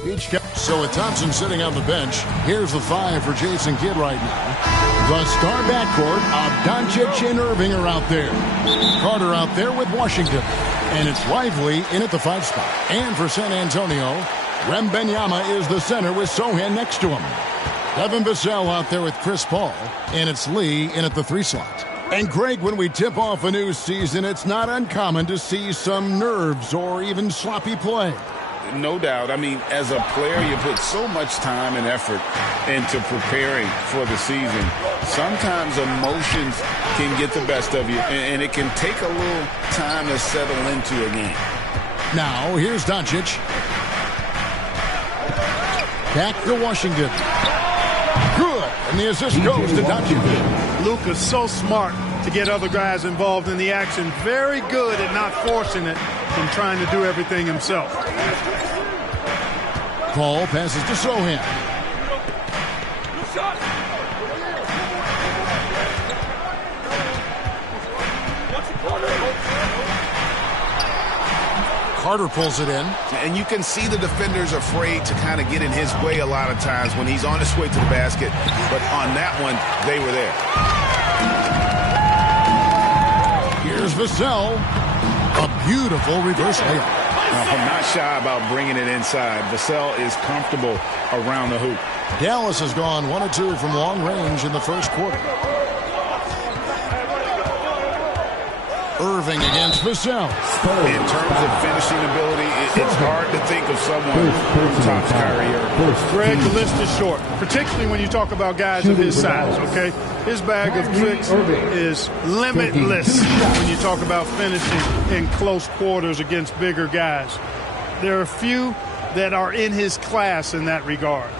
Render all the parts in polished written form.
So with Thompson sitting on the bench, here's the 5 for Jason Kidd right now. The star backcourt of Doncic and Irving are out there. Carter out there with Washington. And it's Lively in at the 5 spot. And for San Antonio, Wembanyama is the center with Sohan next to him. Devin Vassell out there with Chris Paul. And it's Lee in at the 3 slot. And Greg, when we tip off a new season, it's not uncommon to see some nerves or even sloppy play. No doubt. I mean, as a player, you put so much time and effort into preparing for the season. Sometimes emotions can get the best of you, and it can take a little time to settle into a game. Now, here's Doncic. Back to Washington. Good. And the assist goes to Doncic. Luka's so smart to get other guys involved in the action. Very good at not forcing it and trying to do everything himself. Paul passes to Sohan. Carter pulls it in. And you can see the defenders afraid to kind of get in his way a lot of times when he's on his way to the basket. But on that one, they were there. Here's Vassell. A beautiful reverse layup. I'm not shy about bringing it inside. Vassell is comfortable around the hoop. Dallas has gone 1 of 2 from long range in the first quarter. Irving against Vassell. In terms of finishing ability, it's hard to think of someone who tops Kyrie Irving. Greg, the list is short, particularly when you talk about guys of his size, okay? His bag of tricks is limitless when you talk about finishing in close quarters against bigger guys. There are a few that are in his class in that regard.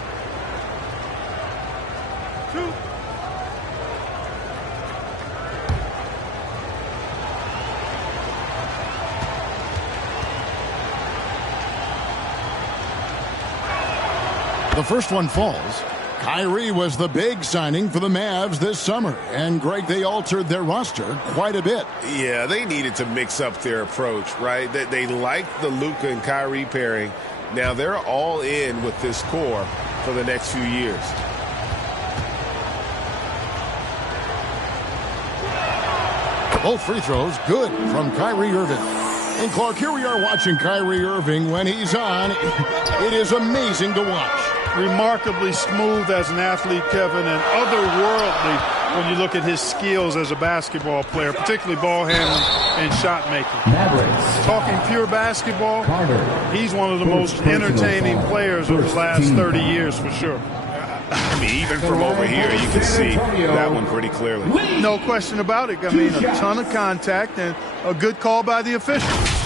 The first one falls. Kyrie was the big signing for the Mavs this summer. And, Greg, they altered their roster quite a bit. Yeah, they needed to mix up their approach, right? They liked the Luka and Kyrie pairing. Now they're all in with this core for the next few years. Both free throws good from Kyrie Irving. And, Clark, here we are watching Kyrie Irving. When he's on, it is amazing to watch. Remarkably smooth as an athlete, Kevin, and otherworldly when you look at his skills as a basketball player, particularly ball handling and shot making. Talking pure basketball, he's one of the most entertaining players of the last 30 years for sure. I mean, even from over here, you can see that one pretty clearly. No question about it. I mean, a ton of contact and a good call by the officials.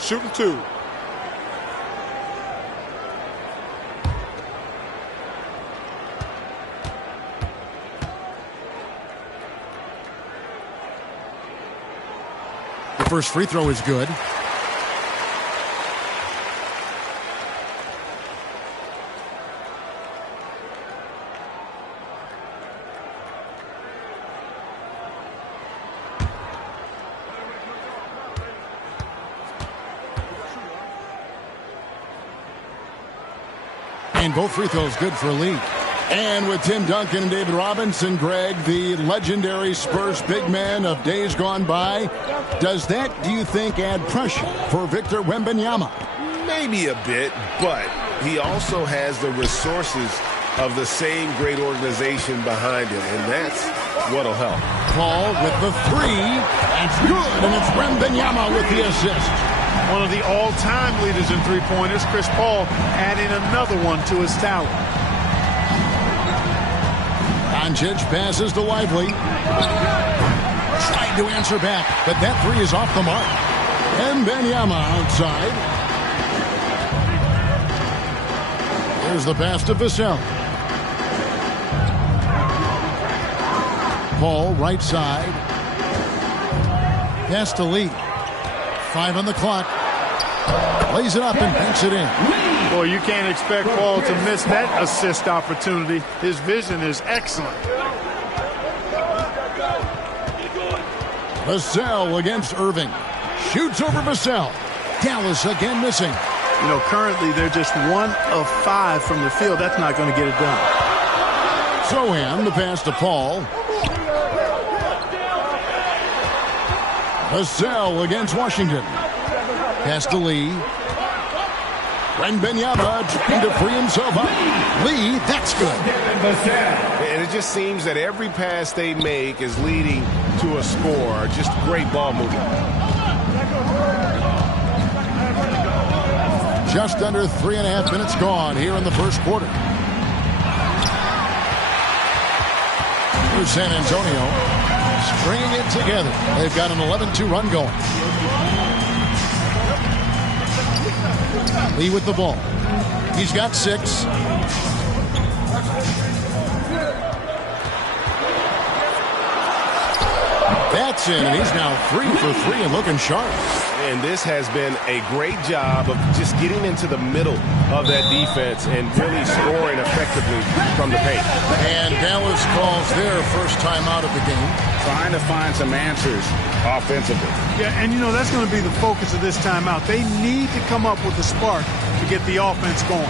Shooting 2. The first free throw is good. And both free throws good for Lee. And with Tim Duncan and David Robinson, Greg, the legendary Spurs big man of days gone by, does that, do you think, add pressure for Victor Wembanyama? Maybe a bit, but he also has the resources of the same great organization behind him, and that's what'll help. Paul with the 3. That's good, and it's Wembanyama with the assist. One of the all-time leaders in three-pointers, Chris Paul, adding another one to his talent. Doncic passes to Lively. Tried to answer back, but that 3 is off the mark. And Wembanyama outside. Here's the pass to Vassell. Paul, right side. Pass to Lee. 5 on the clock. Lays it up and banks it in. Boy, you can't expect Paul to miss that assist opportunity. His vision is excellent. Vassell against Irving. Shoots over Vassell. Dallas again missing. You know, currently they're just 1 of 5 from the field. That's not going to get it done. Sohan, the pass to Paul. Vassell against Washington. Pass to Lee. Wembanyama trying to free himself up. Lee, that's good. And it just seems that every pass they make is leading to a score. Just great ball movement. Just under 3.5 minutes gone here in the first quarter. Here's San Antonio stringing it together. They've got an 11-2 run going. Lee with the ball. He's got 6. That's in, and he's now 3 for 3 and looking sharp. And this has been a great job of just getting into the middle of that defense and really scoring effectively from the paint. And Dallas calls their first time out of the game. Trying to find some answers offensively. Yeah, and you know, that's going to be the focus of this timeout. They need to come up with a spark to get the offense going.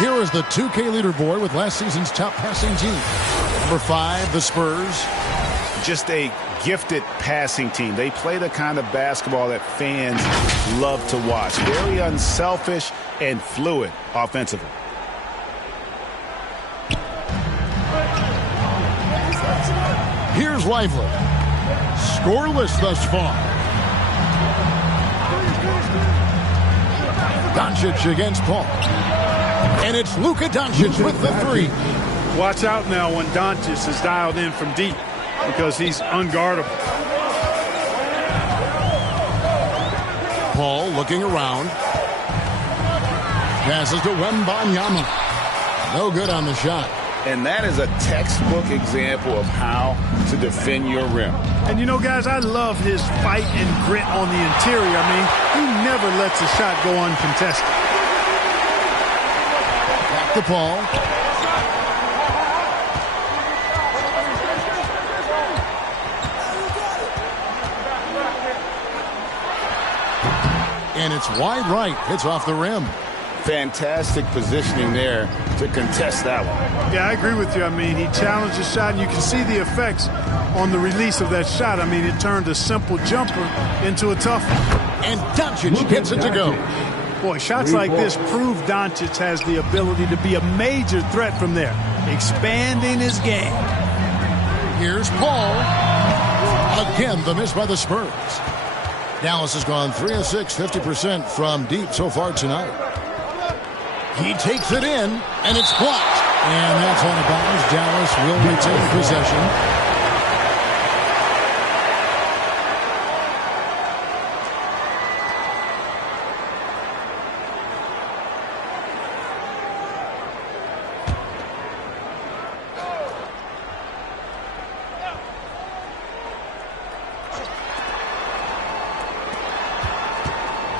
Here is the 2K leaderboard with last season's top passing team. Number 5, the Spurs. Just a gifted passing team. They play the kind of basketball that fans love to watch. Very unselfish and fluid offensively. Here's Lively. Scoreless thus far. Doncic against Paul. And it's Luka Doncic with the 3. Watch out now when Doncic is dialed in from deep because he's unguardable. Paul looking around. Passes to Wembanyama. No good on the shot. And that is a textbook example of how to defend your rim. And you know, guys, I love his fight and grit on the interior. I mean, he never lets a shot go uncontested. Back to Paul. And it's wide right. It's off the rim. Fantastic positioning there to contest that one. Yeah, I agree with you. I mean, he challenged the shot, and you can see the effects on the release of that shot. I mean, it turned a simple jumper into a tough one. And Doncic gets it to go. Boy, shots like this prove Doncic has the ability to be a major threat from there, expanding his game. Here's Paul. Again, the miss by the Spurs. Dallas has gone 3 of 6, 50% from deep so far tonight. He takes it in, and it's blocked. And that's out of bounds. Dallas will retain possession.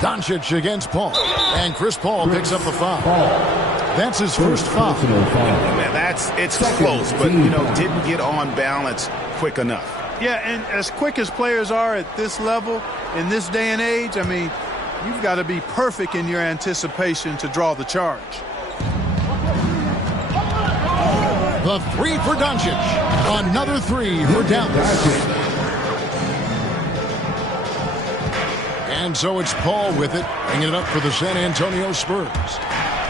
Doncic against Paul. And Chris Paul picks up the foul. That's his first foul. Man, it's close, but, didn't get on balance quick enough. Yeah, and as quick as players are at this level, in this day and age, I mean, you've got to be perfect in your anticipation to draw the charge. The three for Doncic. Another three for Dallas. And so it's Paul with it, bringing it up for the San Antonio Spurs.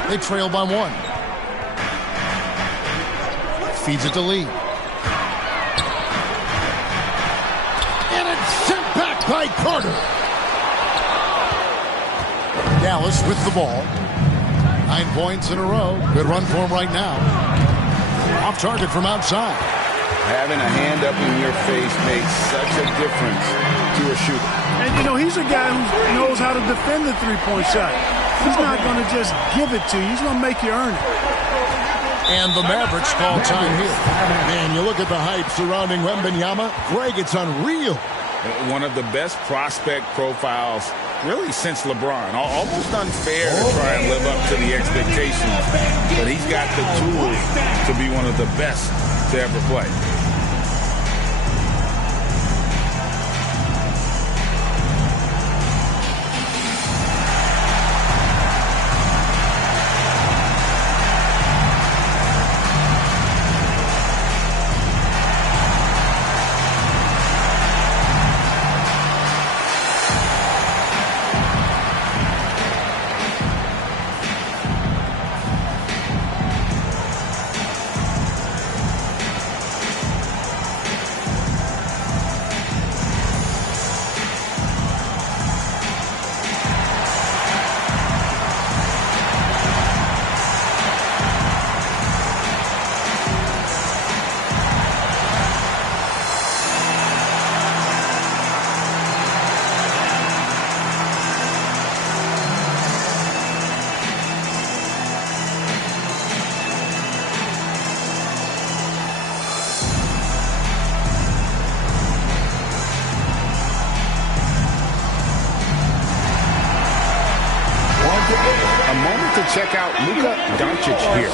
They trail by one. Feeds it to Lee. And it's sent back by Carter. Dallas with the ball. 9 points in a row. Good run for him right now. Off target from outside. Having a hand up in your face makes such a difference to a shooter. And, he's a guy who knows how to defend the three-point shot. He's not going to just give it to you. He's going to make you earn it. And the Mavericks call time here. Man, you look at the hype surrounding Wembanyama. Greg, it's unreal. One of the best prospect profiles really since LeBron. Almost unfair to try and live up to the expectations. But he's got the tools to be one of the best to ever play. A moment to check out Luka Doncic here.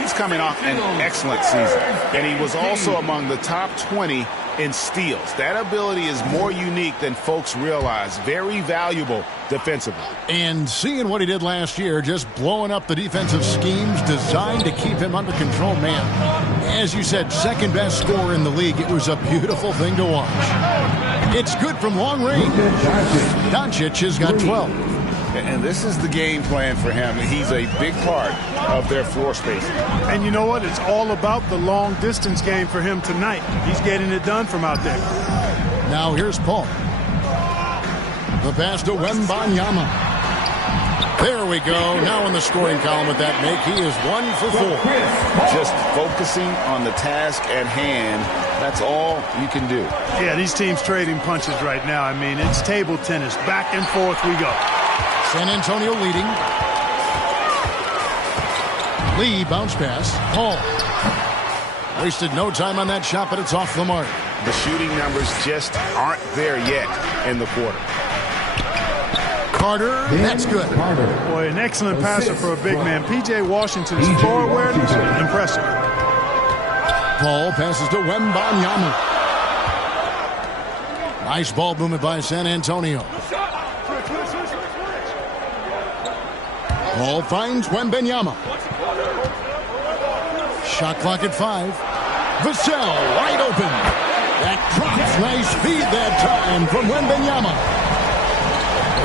He's coming off an excellent season, and he was also among the top 20 in steals. That ability is more unique than folks realize. Very valuable defensively. And seeing what he did last year, just blowing up the defensive schemes designed to keep him under control, man. As you said, second best scorer in the league. It was a beautiful thing to watch. It's good from long range. Doncic has got 12. And this is the game plan for him. He's a big part of their floor spacing. And you know what? It's all about the long distance game for him tonight. He's getting it done from out there. Now here's Paul. The pass to Wembanyama. There we go. Now in the scoring column with that make, he is 1 for 4. Just focusing on the task at hand. That's all you can do. Yeah, these teams trading punches right now. I mean, it's table tennis. Back and forth we go. San Antonio leading. Lee bounce pass. Paul. Wasted no time on that shot, but it's off the mark. The shooting numbers just aren't there yet in the quarter. Carter, that's good. Boy, an excellent passer for a big man. P.J. Washington's floor awareness, impressive. Paul passes to Wembanyama. Nice ball movement by San Antonio. Paul finds Wembanyama. Shot clock at 5. Vassell wide open. That drops. Nice speed that time from Wembanyama.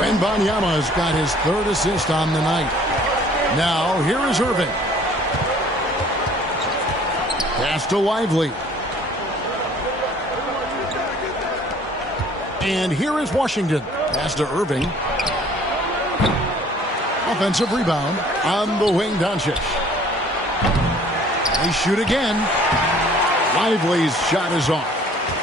Wembanyama has got his 3rd assist on the night. Now here is Irving. Pass to Lively. And here is Washington. Pass to Irving. Offensive rebound on the wing, Doncic. They shoot again. Lively's shot is off.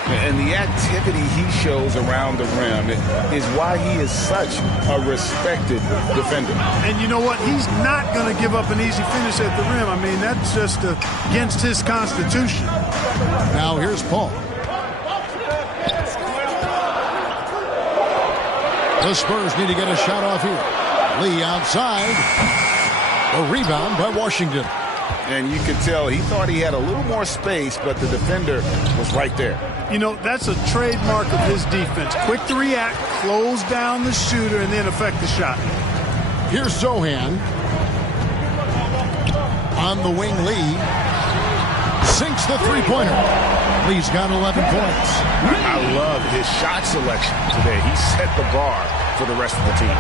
And the activity he shows around the rim is why he is such a respected defender. And you know what? He's not going to give up an easy finish at the rim. I mean, that's just against his constitution. Now here's Paul. The Spurs need to get a shot off here. Lee outside. A rebound by Washington. And you could tell he thought he had a little more space, but the defender was right there. You know, that's a trademark of his defense. Quick to react, close down the shooter, and then affect the shot. Here's Sohan. On the wing, Lee. Sinks the three-pointer. Lee's got 11 points. I love his shot selection today. He set the bar for the rest of the team.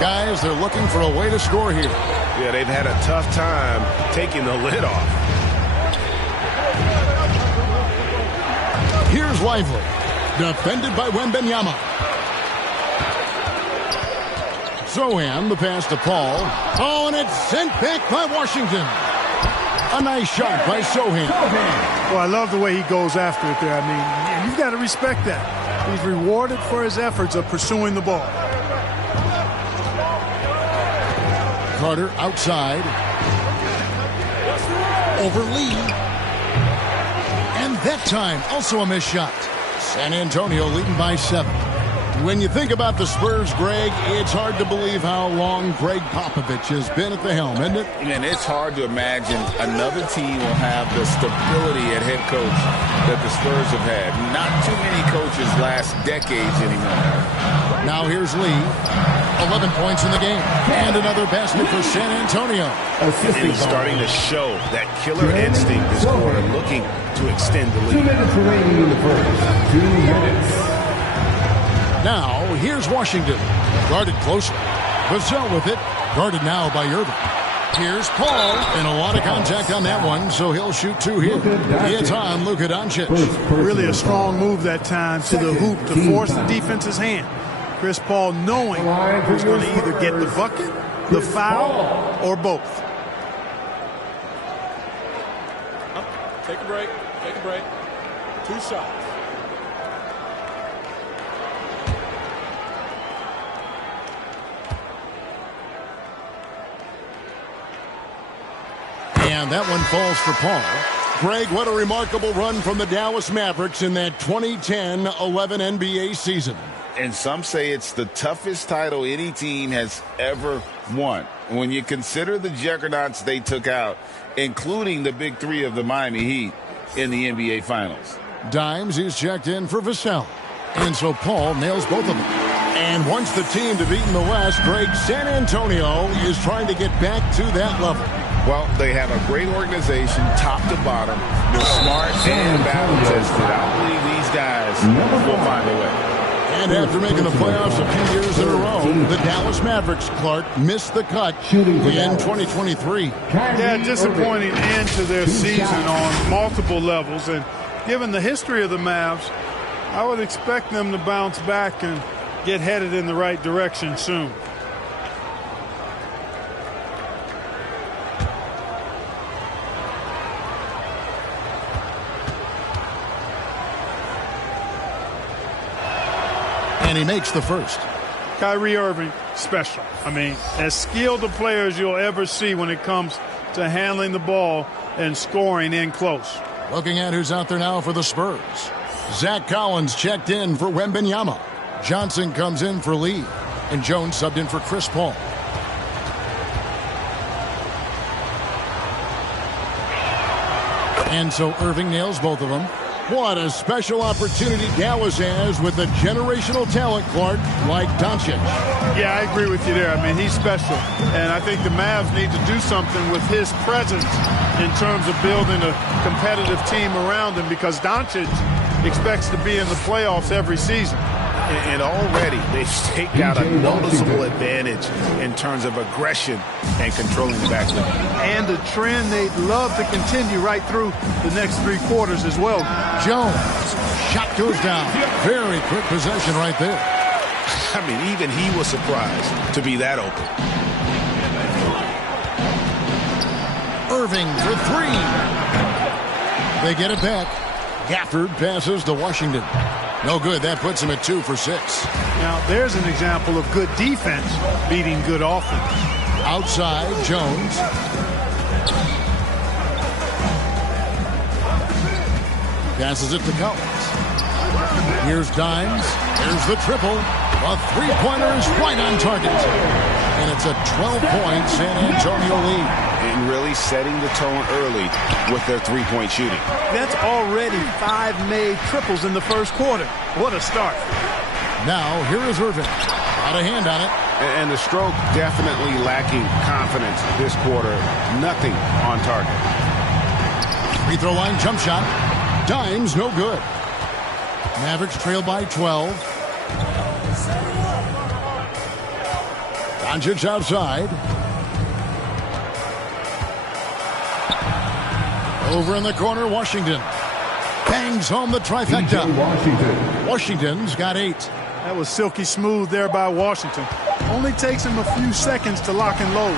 Guys, they're looking for a way to score here. Yeah, they've had a tough time taking the lid off. Here's Lively. Defended by Wembanyama. Sohan, the pass to Paul. Oh, and it's sent back by Washington. A nice shot by Sohan. Well, I love the way he goes after it there. I mean, you've got to respect that. He's rewarded for his efforts of pursuing the ball. Carter outside. Over Lee. And that time, also a missed shot. San Antonio leading by 7. When you think about the Spurs, Greg, it's hard to believe how long Greg Popovich has been at the helm, isn't it? And it's hard to imagine another team will have the stability at head coach that the Spurs have had. Not too many coaches last decades anymore. Now here's Lee. 11 points in the game. And another basket for San Antonio. And he's starting to show that killer instinct this quarter, looking to extend the lead. 2 minutes remaining in the first. 2 minutes. Now, here's Washington. Guarded closely. Vassell with it. Guarded now by Irving. Here's Paul. And a lot of contact on that one, so he'll shoot 2 here. It's on Luka Doncic. Really a strong move that time to the hoop to force the defense's hand. Chris Paul knowing he's going to either get the bucket, the foul, or both. Take a break. Take a break. 2 shots. And that one falls for Paul. Greg, what a remarkable run from the Dallas Mavericks in that 2010-11 NBA season. And some say it's the toughest title any team has ever won. When you consider the juggernauts they took out, including the big 3 of the Miami Heat in the NBA Finals. Dimes is checked in for Vassell. And so Paul nails both of them. And wants the team to beat in the West, Greg, San Antonio is trying to get back to that level. Well, they have a great organization, top to bottom. They're smart and battle-tested. I believe these guys will find a way. And after making the playoffs a few years in a row, the Dallas Mavericks, Clark, missed the cut in 2023. Yeah, disappointing end to their season on multiple levels. And given the history of the Mavs, I would expect them to bounce back and get headed in the right direction soon. And he makes the first. Kyrie Irving, special. I mean, as skilled a player as you'll ever see when it comes to handling the ball and scoring in close. Looking at who's out there now for the Spurs. Zach Collins checked in for Wembanyama. Johnson comes in for Lee. And Jones subbed in for Chris Paul. And so Irving nails both of them. What a special opportunity Dallas has with a generational talent, Clark, like Doncic. Yeah, I agree with you there. I mean, he's special. And I think the Mavs need to do something with his presence in terms of building a competitive team around him, because Doncic expects to be in the playoffs every season. And already they've staked out a noticeable advantage in terms of aggression and controlling the backcourt. And a trend they'd love to continue right through the next 3 quarters as well. Jones, shot goes down. Very quick possession right there. I mean, even he was surprised to be that open. Irving for 3. They get it back. Gafford passes to Washington. No good. That puts him at 2 for 6. Now, there's an example of good defense beating good offense. Outside, Jones. Passes it to Collins. Here's Dimes. Here's the triple. A three-pointer is right on target. And it's a 12-point San Antonio lead. And really setting the tone early with their three-point shooting. That's already 5 made triples in the first quarter. What a start. Now, here is Irving. Got a hand on it. And the stroke definitely lacking confidence this quarter. Nothing on target. Free throw line jump shot. Dimes, no good. Mavericks trail by 12. Doncic outside. Over in the corner, Washington. Bangs home the trifecta. Washington's got 8. That was silky smooth there by Washington. Only takes him a few seconds to lock and load.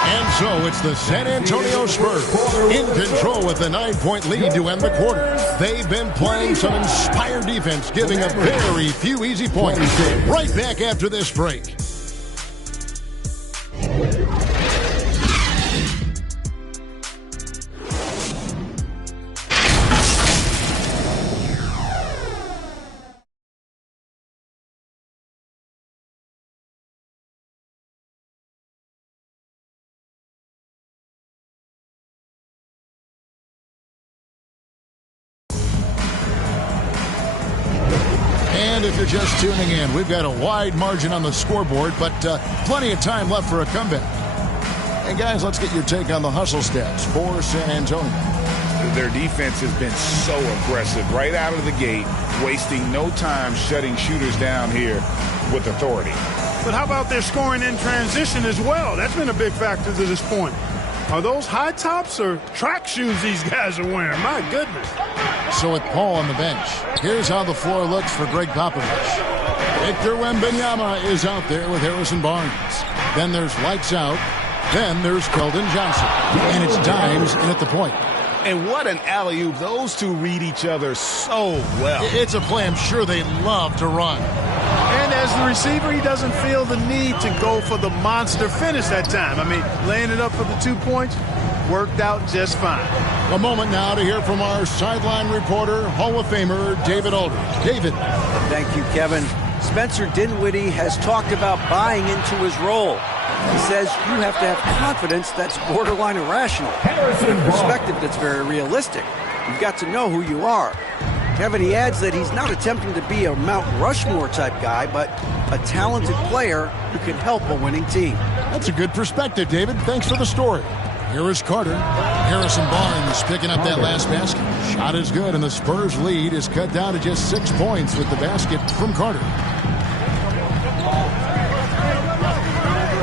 And so it's the San Antonio Spurs in control with a 9-point lead to end the quarter. They've been playing some inspired defense, giving up very few easy points. Right back after this break. And if you're just tuning in, we've got a wide margin on the scoreboard, but plenty of time left for a comeback. And guys, let's get your take on the hustle stats for San Antonio. Their defense has been so aggressive right out of the gate, wasting no time shutting shooters down here with authority. But how about their scoring in transition as well? That's been a big factor to this point. Are those high tops or track shoes these guys are wearing? My goodness. So with Paul on the bench, here's how the floor looks for Greg Popovich. Victor Wembanyama is out there with Harrison Barnes. Then there's lights out. Then there's Keldon Johnson. And it's Dimes in at the point. And what an alley-oop. Those two read each other so well. It's a play I'm sure they love to run. And as the receiver, he doesn't feel the need to go for the monster finish that time. I mean, laying it up for the 2 points worked out just fine. A moment now to hear from our sideline reporter, Hall of Famer David Aldridge. David. Thank you, Kevin. Spencer Dinwiddie has talked about buying into his role. He says you have to have confidence that's borderline irrational, perspective that's very realistic. You've got to know who you are. Kevin, he adds that he's not attempting to be a Mount Rushmore type guy, but a talented player who can help a winning team. That's a good perspective, David. Thanks for the story. Here is Carter. Harrison Barnes picking up that last basket. Shot is good, and the Spurs lead is cut down to just 6 points with the basket from Carter.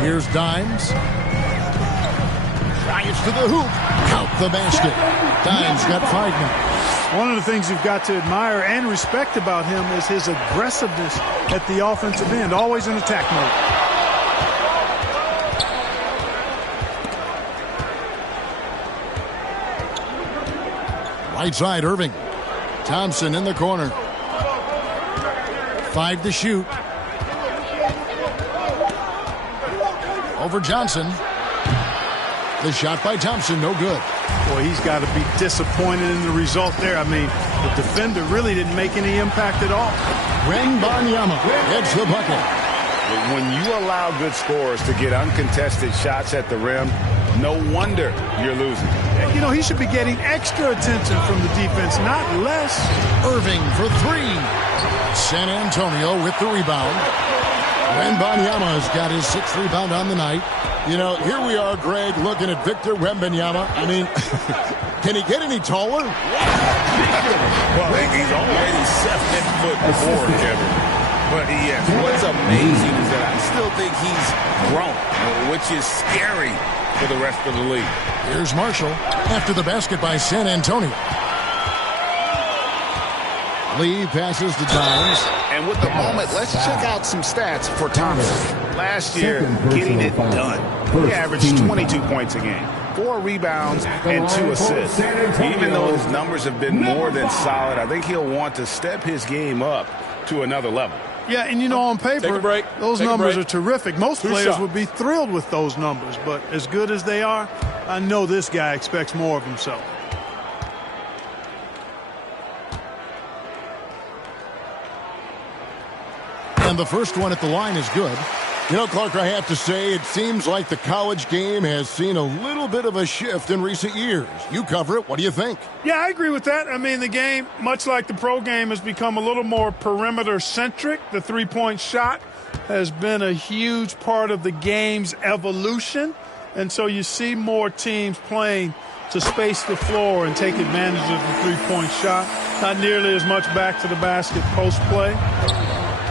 Here's Dimes. Drives to the hoop. Count the basket. Dimes got 5 now. One of the things you've got to admire and respect about him is his aggressiveness at the offensive end, always in attack mode. Right side, Irving. Thompson in the corner. 5 to shoot. Over Johnson. The shot by Thompson, no good. Boy, he's got to be disappointed in the result there. I mean, the defender really didn't make any impact at all. Wembanyama gets the bucket. When you allow good scorers to get uncontested shots at the rim, no wonder you're losing. You know, he should be getting extra attention from the defense, not less. Irving for 3. San Antonio with the rebound. Wembanyama's got his 6th rebound on the night. You know, here we are, Greg, looking at Victor Wembanyama. I mean, can he get any taller? Well, he's already 7 foot before, Kevin. But yes, what's amazing is that I still think he's grown, which is scary for the rest of the league. Here's Marshall after the basket by San Antonio. Lee passes to Dimes. And with the moment, let's check out some stats for Thompson. Last year, getting it done. He averaged 22 points a game, 4 rebounds, and 2 assists. Even though his numbers have been more than solid, I think he'll want to step his game up to another level. Yeah, and you know, on paper, those numbers are terrific. Most players would be thrilled with those numbers, but as good as they are, I know this guy expects more of himself. And the first one at the line is good. You know, Clark, I have to say, it seems like the college game has seen a little bit of a shift in recent years. You cover it. What do you think? Yeah, I agree with that. I mean, the game, much like the pro game, has become a little more perimeter-centric. The three-point shot has been a huge part of the game's evolution. And so you see more teams playing to space the floor and take advantage of the three-point shot. Not nearly as much back to the basket post play.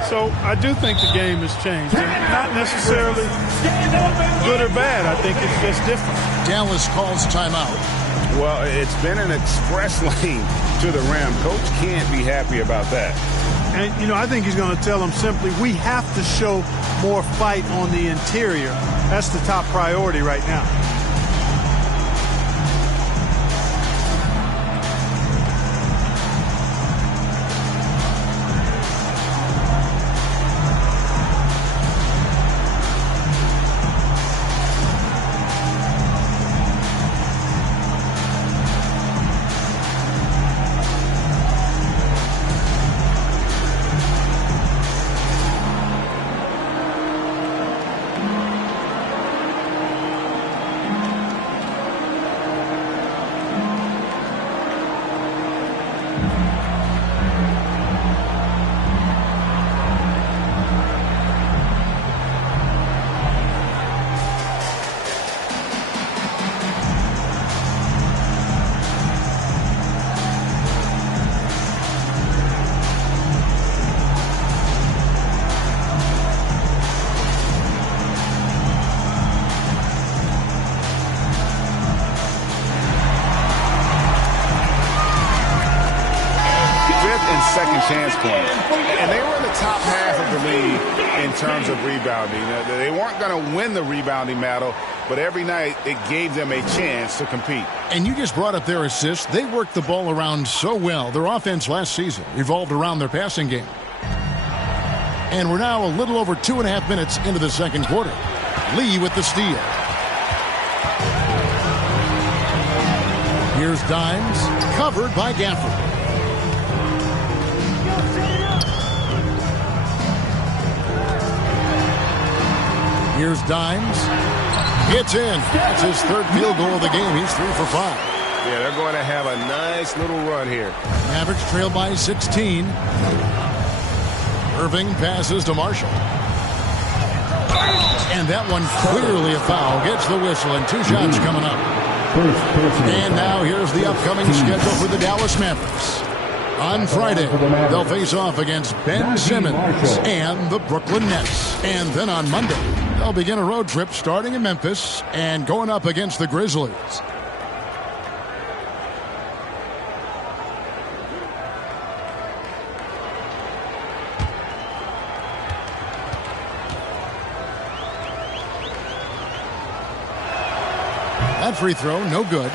So I do think the game has changed. And not necessarily good or bad. I think it's just different. Dallas calls timeout. Well, it's been an express lane to the rim. Coach can't be happy about that. And, you know, I think he's going to tell them simply, we have to show more fight on the interior. That's the top priority right now. Second chance points. And they were in the top half of the league in terms of rebounding. They weren't going to win the rebounding battle, but every night it gave them a chance to compete. And you just brought up their assists. They worked the ball around so well. Their offense last season revolved around their passing game. And we're now a little over 2.5 minutes into the second quarter. Lee with the steal. Here's Dimes, covered by Gafford. Here's Dimes. Gets in. That's his third field goal of the game. He's 3 for 5. Yeah, they're going to have a nice little run here. Mavericks trail by 16. Irving passes to Marshall. And that one clearly a foul. Gets the whistle and 2 shots coming up. And now here's the upcoming schedule for the Dallas Mavericks. On Friday, they'll face off against Ben Simmons and the Brooklyn Nets. And then on Monday, they'll begin a road trip starting in Memphis and going up against the Grizzlies. That free throw, no good.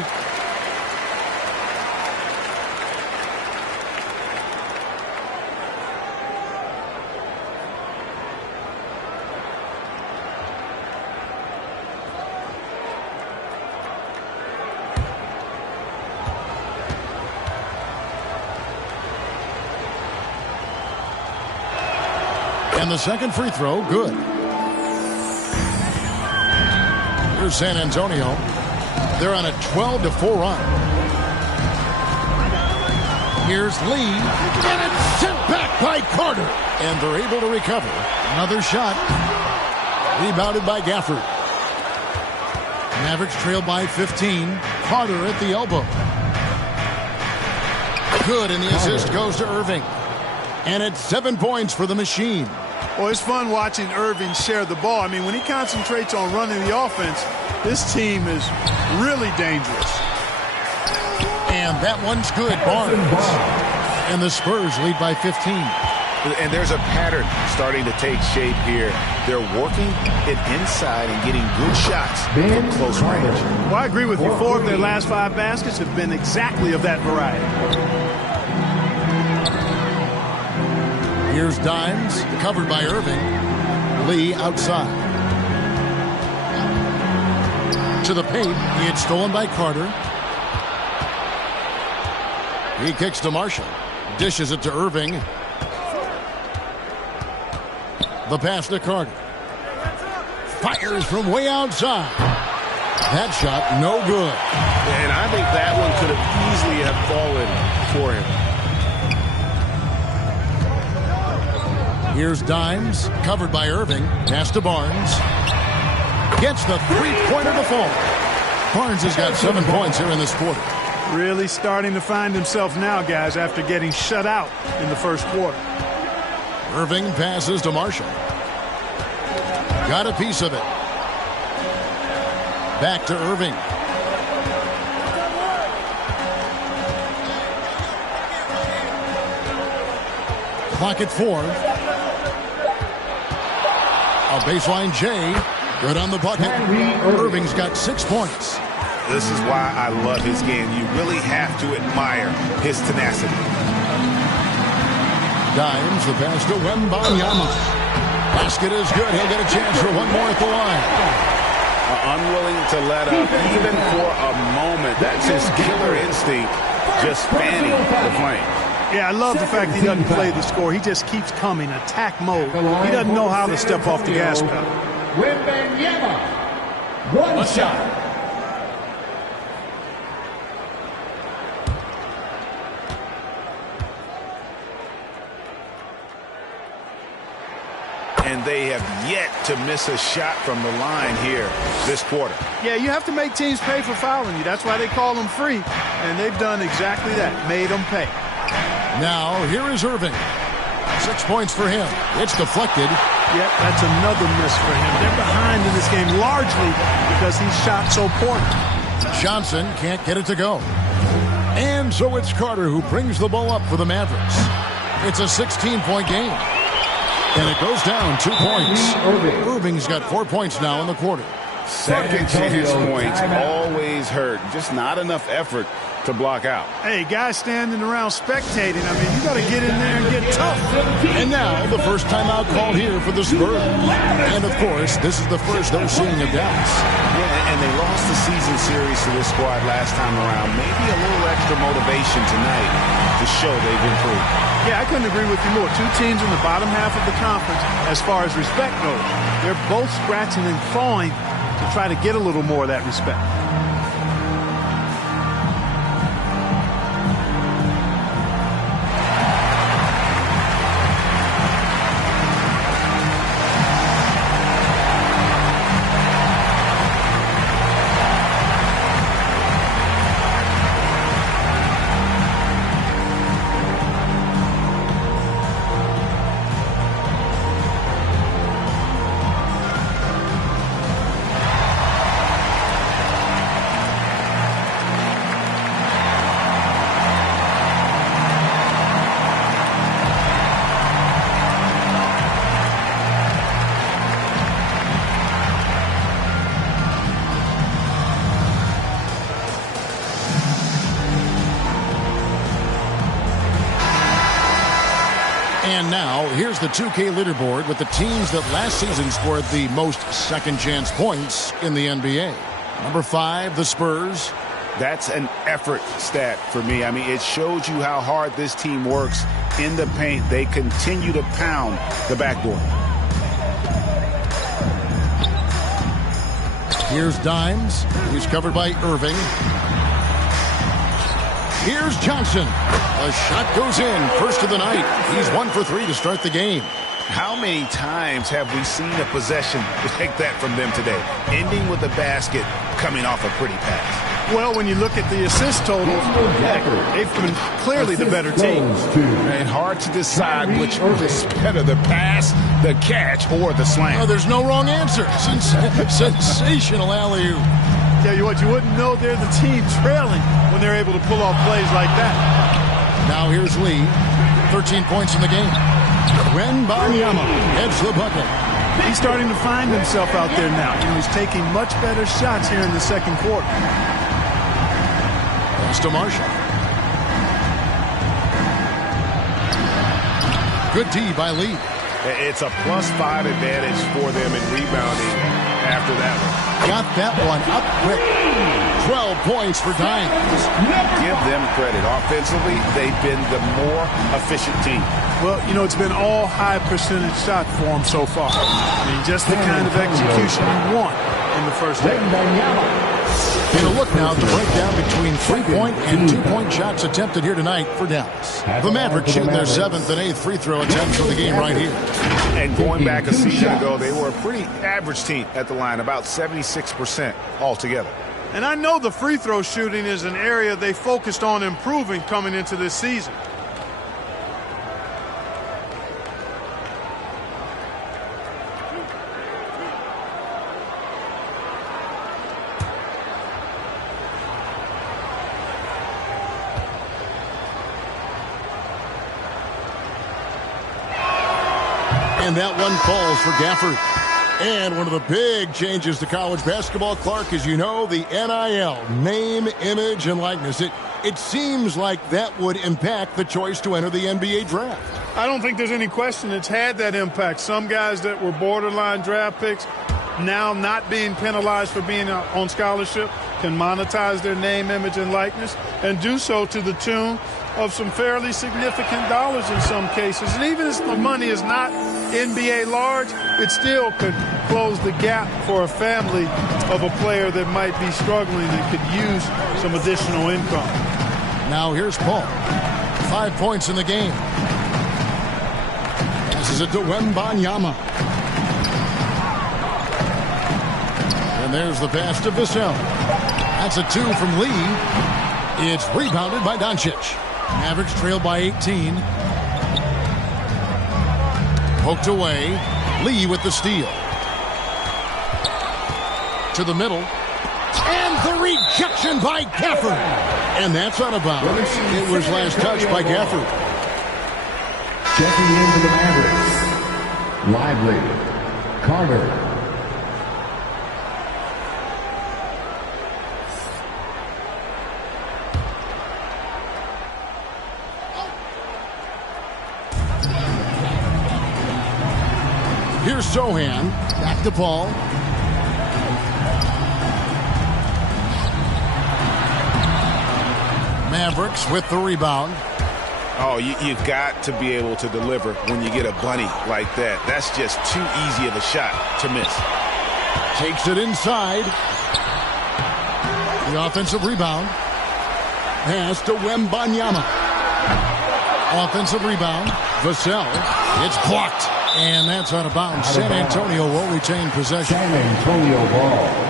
And the second free throw, good. Here's San Antonio. They're on a 12-4 run. Here's Lee. And it's sent back by Carter. And they're able to recover. Another shot. Rebounded by Gafford. Mavericks trail by 15. Carter at the elbow. Good, and the assist goes to Irving. And it's 7 points for the Machine. Well, it's fun watching Irving share the ball. I mean, when he concentrates on running the offense, this team is really dangerous. And that one's good, Barnes. And the Spurs lead by 15. And there's a pattern starting to take shape here. They're working it inside and getting good shots from close range. Well, I agree with you. 4 of their last 5 baskets have been exactly of that variety. Here's Dimes, covered by Irving. Lee outside. To the paint. He had stolen by Carter. He kicks to Marshall. Dishes it to Irving. The pass to Carter. Fires from way outside. That shot, no good. And I think that one could have easily have fallen for him. Here's Dimes, covered by Irving. Pass to Barnes. Gets the three-pointer to fall. Barnes has got 7 points here in this quarter. Really starting to find himself now, guys, after getting shut out in the first quarter. Irving passes to Marshall. Got a piece of it. Back to Irving. Clock at 4. A baseline J. Good on the bucket. Irving's got 6 points. This is why I love his game. You really have to admire his tenacity. Dimes the pass to Wembanyama. Basket is good. He'll get a chance for one more at the line. Unwilling to let up even for a moment. That's his killer instinct, just fanning the flame. Yeah, I love the fact he doesn't play the score. He just keeps coming, attack mode. He doesn't know how to step off the gas pedal. Wembanyama. One shot. And they have yet to miss a shot from the line here this quarter. Yeah, you have to make teams pay for fouling you. That's why they call them free. And they've done exactly that, made them pay. Now, here is Irving. 6 points for him. It's deflected. Yeah, that's another miss for him. They're behind in this game largely because he shot so poorly. Johnson can't get it to go. And so it's Carter who brings the ball up for the Mavericks. It's a 16-point game. And it goes down 2 points. Irving's got 4 points now in the quarter. Second chance points always hurt. Just not enough effort to block out. Hey, guys standing around spectating. I mean, you got to get in there and get tough. And now the first timeout called here for the Spurs. And of course, this is the first they're seeing of Dallas. Yeah, and they lost the season series to this squad last time around. Maybe a little extra motivation tonight to show they've improved. Yeah, I couldn't agree with you more. Two teams in the bottom half of the conference as far as respect goes. They're both scratching and clawing to try to get a little more of that respect. And now, here's the 2K leaderboard with the teams that last season scored the most second-chance points in the NBA. Number 5, the Spurs. That's an effort stat for me. I mean, it shows you how hard this team works in the paint. They continue to pound the backboard. Here's Dimes. He's covered by Irving. Here's Johnson. A shot goes in. First of the night. He's 1 for 3 to start the game. How many times have we seen a possession like that from them today? Ending with a basket, coming off a pretty pass. Well, when you look at the assist totals, they've been clearly the better team. And hard to decide which is better, the pass, the catch, or the slam. Oh, there's no wrong answer. Sensational alley-oop. Tell you what, you wouldn't know they're the team trailing when they're able to pull off plays like that. Now here's Lee. 13 points in the game. Wembanyama heads the bucket. He's starting to find himself out there now. You know, he's taking much better shots here in the second quarter. Pass to Marshall. Good D by Lee. It's a +5 advantage for them in rebounding after that one. Got that one up quick. 12 points for Dimes. Give them credit. Offensively, they've been the more efficient team. Well, you know, it's been all high percentage shot for them so far. I mean, just the kind of execution you want in the first half. And a look now at the breakdown between 3-point and 2-point shots attempted here tonight for Dallas. The Mavericks shooting their 7th and 8th free throw attempts for the game right here. And going back a season ago, they were a pretty average team at the line, about 76% altogether. And I know the free throw shooting is an area they focused on improving coming into this season. And that one falls for Gafford. And one of the big changes to college basketball, Clark, as you know, the NIL, name, image, and likeness. It seems like that would impact the choice to enter the NBA draft. I don't think there's any question it's had that impact. Some guys that were borderline draft picks now not being penalized for being on scholarship can monetize their name, image, and likeness and do so to the tune of some fairly significant dollars in some cases. And even if the money is not NBA large, it still could close the gap for a family of a player that might be struggling and could use some additional income. Now here's Paul. 5 points in the game. This is a Wembanyama. And there's the pass to Vassell. That's a 2 from Lee. It's rebounded by Doncic. Mavericks trailed by 18. Poked away. Lee with the steal. To the middle. And the rejection by Gafford. And that's out of bounds. It was last touched by Gafford. Checking into the Mavericks. Lively. Carter. Here's Sohan. Back to Paul. Mavericks with the rebound. Oh, you've got to be able to deliver when you get a bunny like that. That's just too easy of a shot to miss. Takes it inside. The offensive rebound. Pass to Wembanyama. Offensive rebound. Vassell. It's blocked. And that's out of bounds. San Antonio will retain possession. San Antonio ball.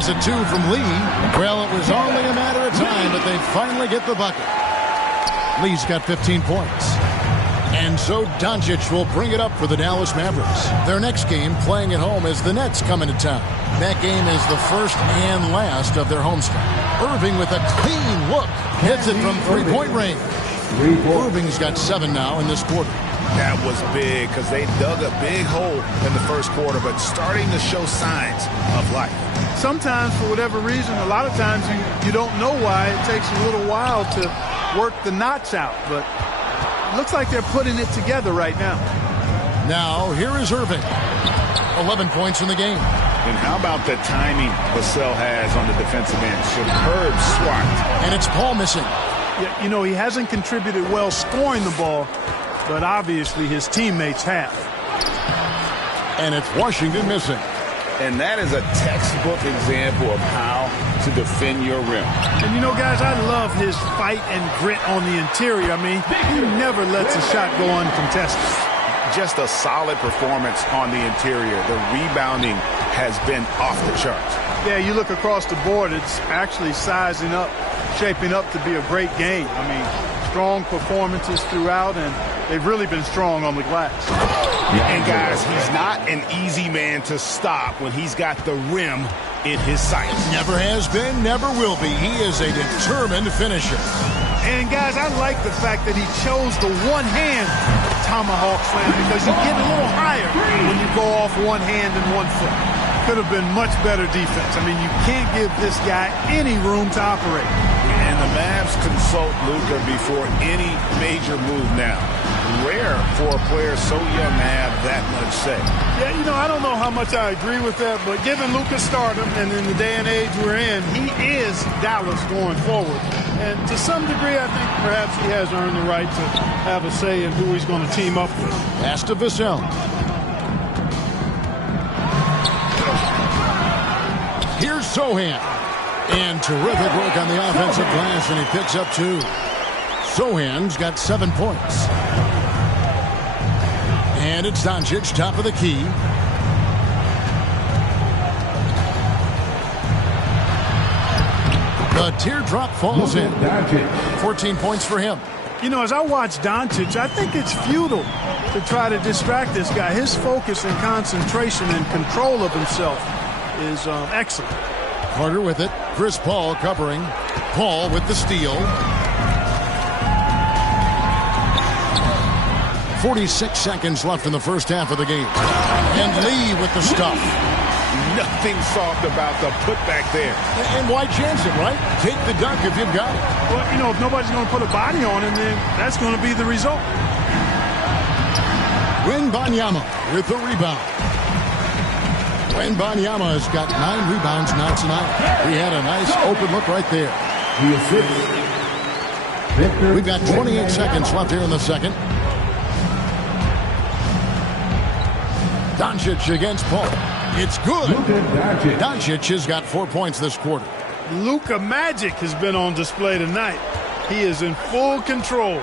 That's a 2 from Lee. Well, it was only a matter of time, but they finally get the bucket. Lee's got 15 points. And so Doncic will bring it up for the Dallas Mavericks. Their next game, playing at home, as the Nets come into town. That game is the first and last of their homestand. Irving with a clean look. Hits it from three-point range. Irving's got 7 now in this quarter. That was big because they dug a big hole in the first quarter, but starting to show signs of life. Sometimes, for whatever reason, a lot of times you don't know why. It takes a little while to work the knots out, but it looks like they're putting it together right now. Now, here is Irving. 11 points in the game. And how about the timing Vassell has on the defensive end? Superb swat. And it's Paul missing. Yeah, you know, he hasn't contributed well scoring the ball, but obviously his teammates have. And it's Washington missing. And that is a textbook example of how to defend your rim. And you know, guys, I love his fight and grit on the interior. I mean, he never lets a shot go uncontested. Just a solid performance on the interior. The rebounding has been off the charts. Yeah, you look across the board, it's actually sizing up, shaping up to be a great game. I mean, strong performances throughout, and they've really been strong on the glass. And guys, he's not an easy man to stop when he's got the rim in his sights. Never has been, never will be. He is a determined finisher. And guys, I like the fact that he chose the one-hand tomahawk slam, because you get a little higher when you go off one hand and 1 foot. Could have been much better defense. I mean, you can't give this guy any room to operate. And the Mavs consult Luka before any major move now. Rare for a player so young to have that much say. Yeah, you know, I don't know how much I agree with that, but given Luka's stardom and in the day and age we're in, he is Dallas going forward. And to some degree, I think perhaps he has earned the right to have a say in who he's going to team up with. Pass to Vassell. Here's Sohan. And terrific work on the offensive glass, and he picks up 2. Sohan's got 7 points. And it's Doncic, top of the key. The teardrop falls in. 14 points for him. You know, as I watch Doncic, I think it's futile to try to distract this guy. His focus and concentration and control of himself is excellent. Carter with it. Chris Paul covering. Paul with the steal. 46 seconds left in the first half of the game. And Lee with the stuff. Nothing soft about the putback there. And why chance it, right? Take the dunk if you've got it. Well, you know, if nobody's going to put a body on him, then that's going to be the result. Wembanyama with the rebound. Wembanyama has got 9 rebounds now tonight. He had a nice open look right there. We've got 28 seconds left here in the second. Doncic against Paul. It's good. Doncic has got 4 points this quarter. Luka Magic has been on display tonight. He is in full control,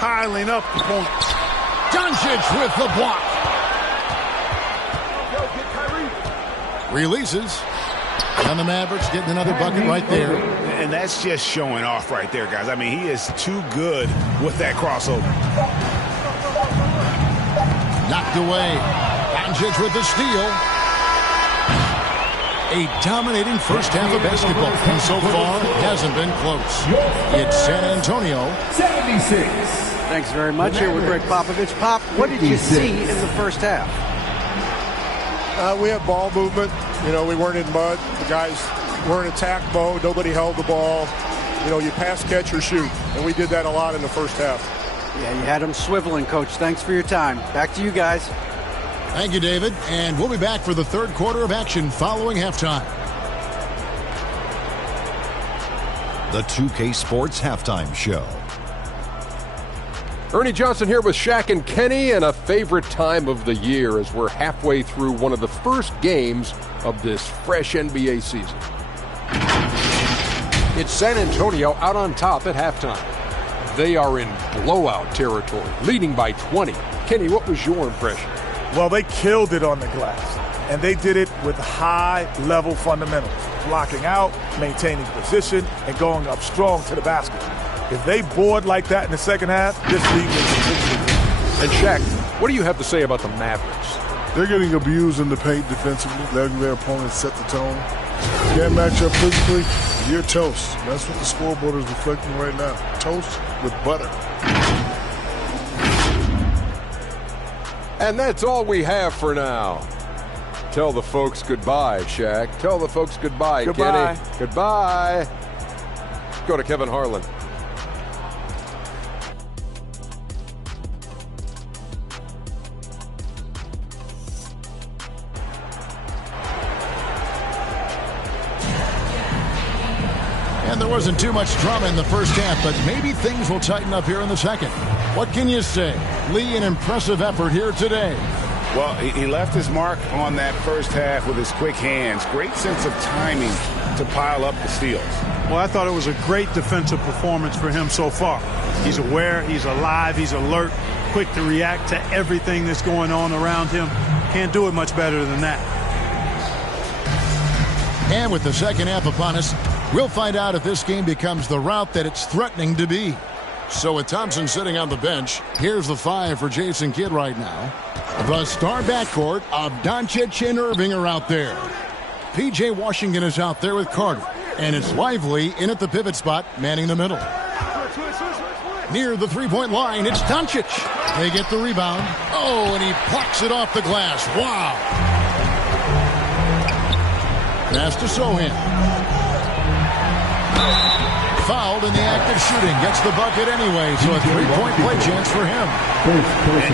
piling up the points. Doncic with the block. Releases. And the Mavericks getting another bucket right there. And that's just showing off right there, guys. I mean, he is too good with that crossover. Knocked away. Doncic with the steal. A dominating first half of basketball. And so far, it hasn't been close. It's San Antonio. 76. Thanks very much. Here with Greg Popovich. Pop, what did you see in the first half? We had ball movement. You know, we weren't in mud. The guys were in attack mode. Nobody held the ball. You know, you pass, catch, or shoot. And we did that a lot in the first half. Yeah, you had them swiveling, Coach. Thanks for your time. Back to you guys. Thank you, David. And we'll be back for the third quarter of action following halftime. The 2K Sports Halftime Show. Ernie Johnson here with Shaq and Kenny, and a favorite time of the year as we're halfway through one of the first games of this fresh NBA season. It's San Antonio out on top at halftime. They are in blowout territory, leading by 20. Kenny, what was your impression? Well, they killed it on the glass, and they did it with high-level fundamentals, blocking out, maintaining position, and going up strong to the basket. If they board like that in the second half, this league will continue. And Shaq, what do you have to say about the Mavericks? They're getting abused in the paint defensively, letting their opponents set the tone. Can't match up physically, you're toast. That's what the scoreboard is reflecting right now. Toast with butter. And that's all we have for now. Tell the folks goodbye, Shaq. Tell the folks goodbye, Goodbye. Kenny. Goodbye. Go to Kevin Harlan. And there was wasn't too much drama in the first half, but maybe things will tighten up here in the second. What can you say? Lee, an impressive effort here today. Well, he left his mark on that first half with his quick hands. Great sense of timing to pile up the steals. Well, I thought it was a great defensive performance for him so far. He's aware, he's alive, he's alert, quick to react to everything that's going on around him. Can't do it much better than that. And with the second half upon us, we'll find out if this game becomes the rout that it's threatening to be. So with Thompson sitting on the bench, here's the 5 for Jason Kidd right now. The star backcourt of Doncic and Irving are out there. P.J. Washington is out there with Carter. And it's Lively in at the pivot spot, manning the middle. Near the three-point line, it's Doncic. They get the rebound. Oh, and he plucks it off the glass. Wow. Pass to Sohan. Fouled in the act of shooting. Gets the bucket anyway, so a three-point play chance for him.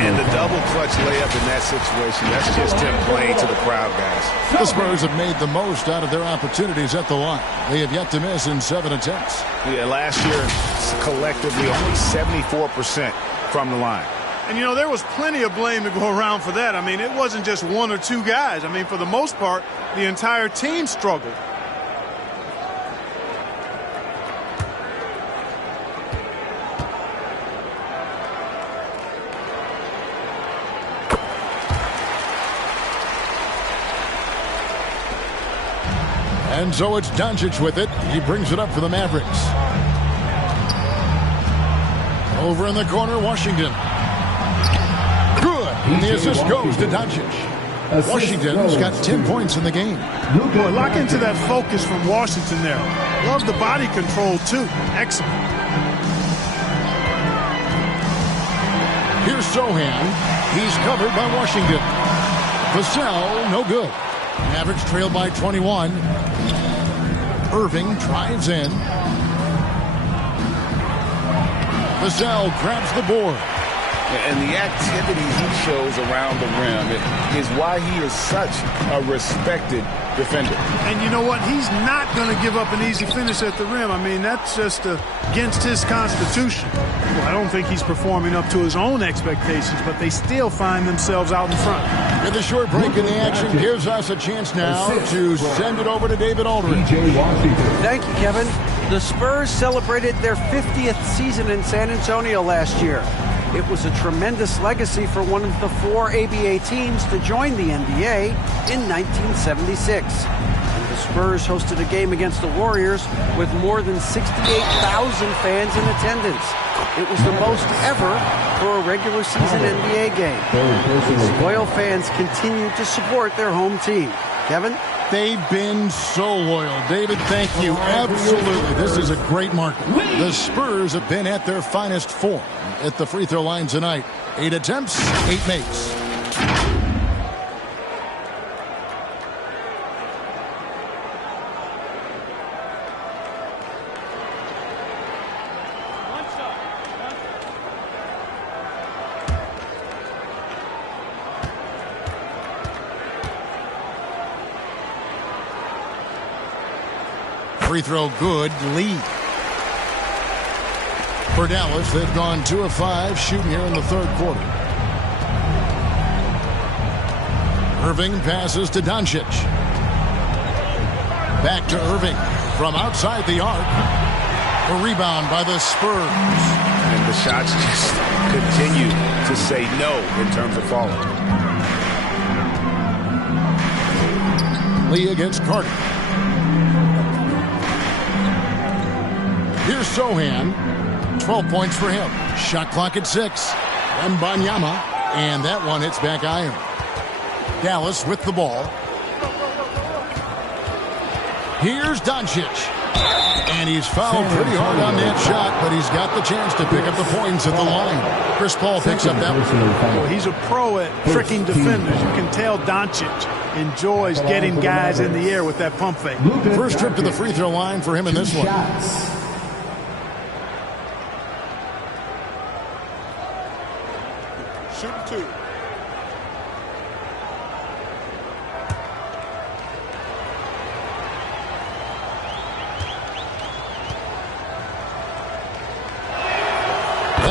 And the double clutch layup in that situation, that's just him playing to the crowd, guys. The Spurs have made the most out of their opportunities at the line. They have yet to miss in 7 attempts. Yeah, last year, collectively, only 74% from the line. And, you know, there was plenty of blame to go around for that. I mean, it wasn't just 1 or 2 guys. I mean, for the most part, the entire team struggled. And so it's Doncic with it. He brings it up for the Mavericks. Over in the corner, Washington. Good. And the assist goes to Doncic. Washington's got 10 points in the game. Boy, lock into that focus from Washington there. Love the body control, too. Excellent. Here's Sohan. He's covered by Washington. Vassell, no good. Mavericks trail by 21. Irving drives in. Vassell grabs the board. And the activity he shows around the rim is why he is such a respected defender. And you know what? He's not going to give up an easy finish at the rim. I mean, that's just against his constitution. Well, I don't think he's performing up to his own expectations, but they still find themselves out in front. And the short break in the action gives us a chance now to send it over to David Aldridge. Thank you, Kevin. The Spurs celebrated their 50th season in San Antonio last year. It was a tremendous legacy for one of the 4 ABA teams to join the NBA in 1976. And the Spurs hosted a game against the Warriors with more than 68,000 fans in attendance. It was the most ever for a regular season NBA game. These loyal fans continue to support their home team. Kevin? They've been so loyal. David, thank you. Absolutely. This is a great market. The Spurs have been at their finest form at the free throw line tonight. 8 attempts, 8 makes. Free throw good. Lead. For Dallas, they've gone 2 of 5 shooting here in the third quarter. Irving passes to Doncic. Back to Irving from outside the arc. A rebound by the Spurs. And the shots just continue to say no in terms of falling. Lee against Carter. Here's Sohan. 12 points for him. Shot clock at 6. Wembanyama. And that one hits back iron. Dallas with the ball. Here's Doncic. And he's fouled pretty hard on that shot, but he's got the chance to pick up the points at the line. Chris Paul picks up that one. Well, he's a pro at tricking defenders. You can tell Doncic enjoys getting guys in the air with that pump fake. First trip to the free throw line for him in this one. Shoot 2.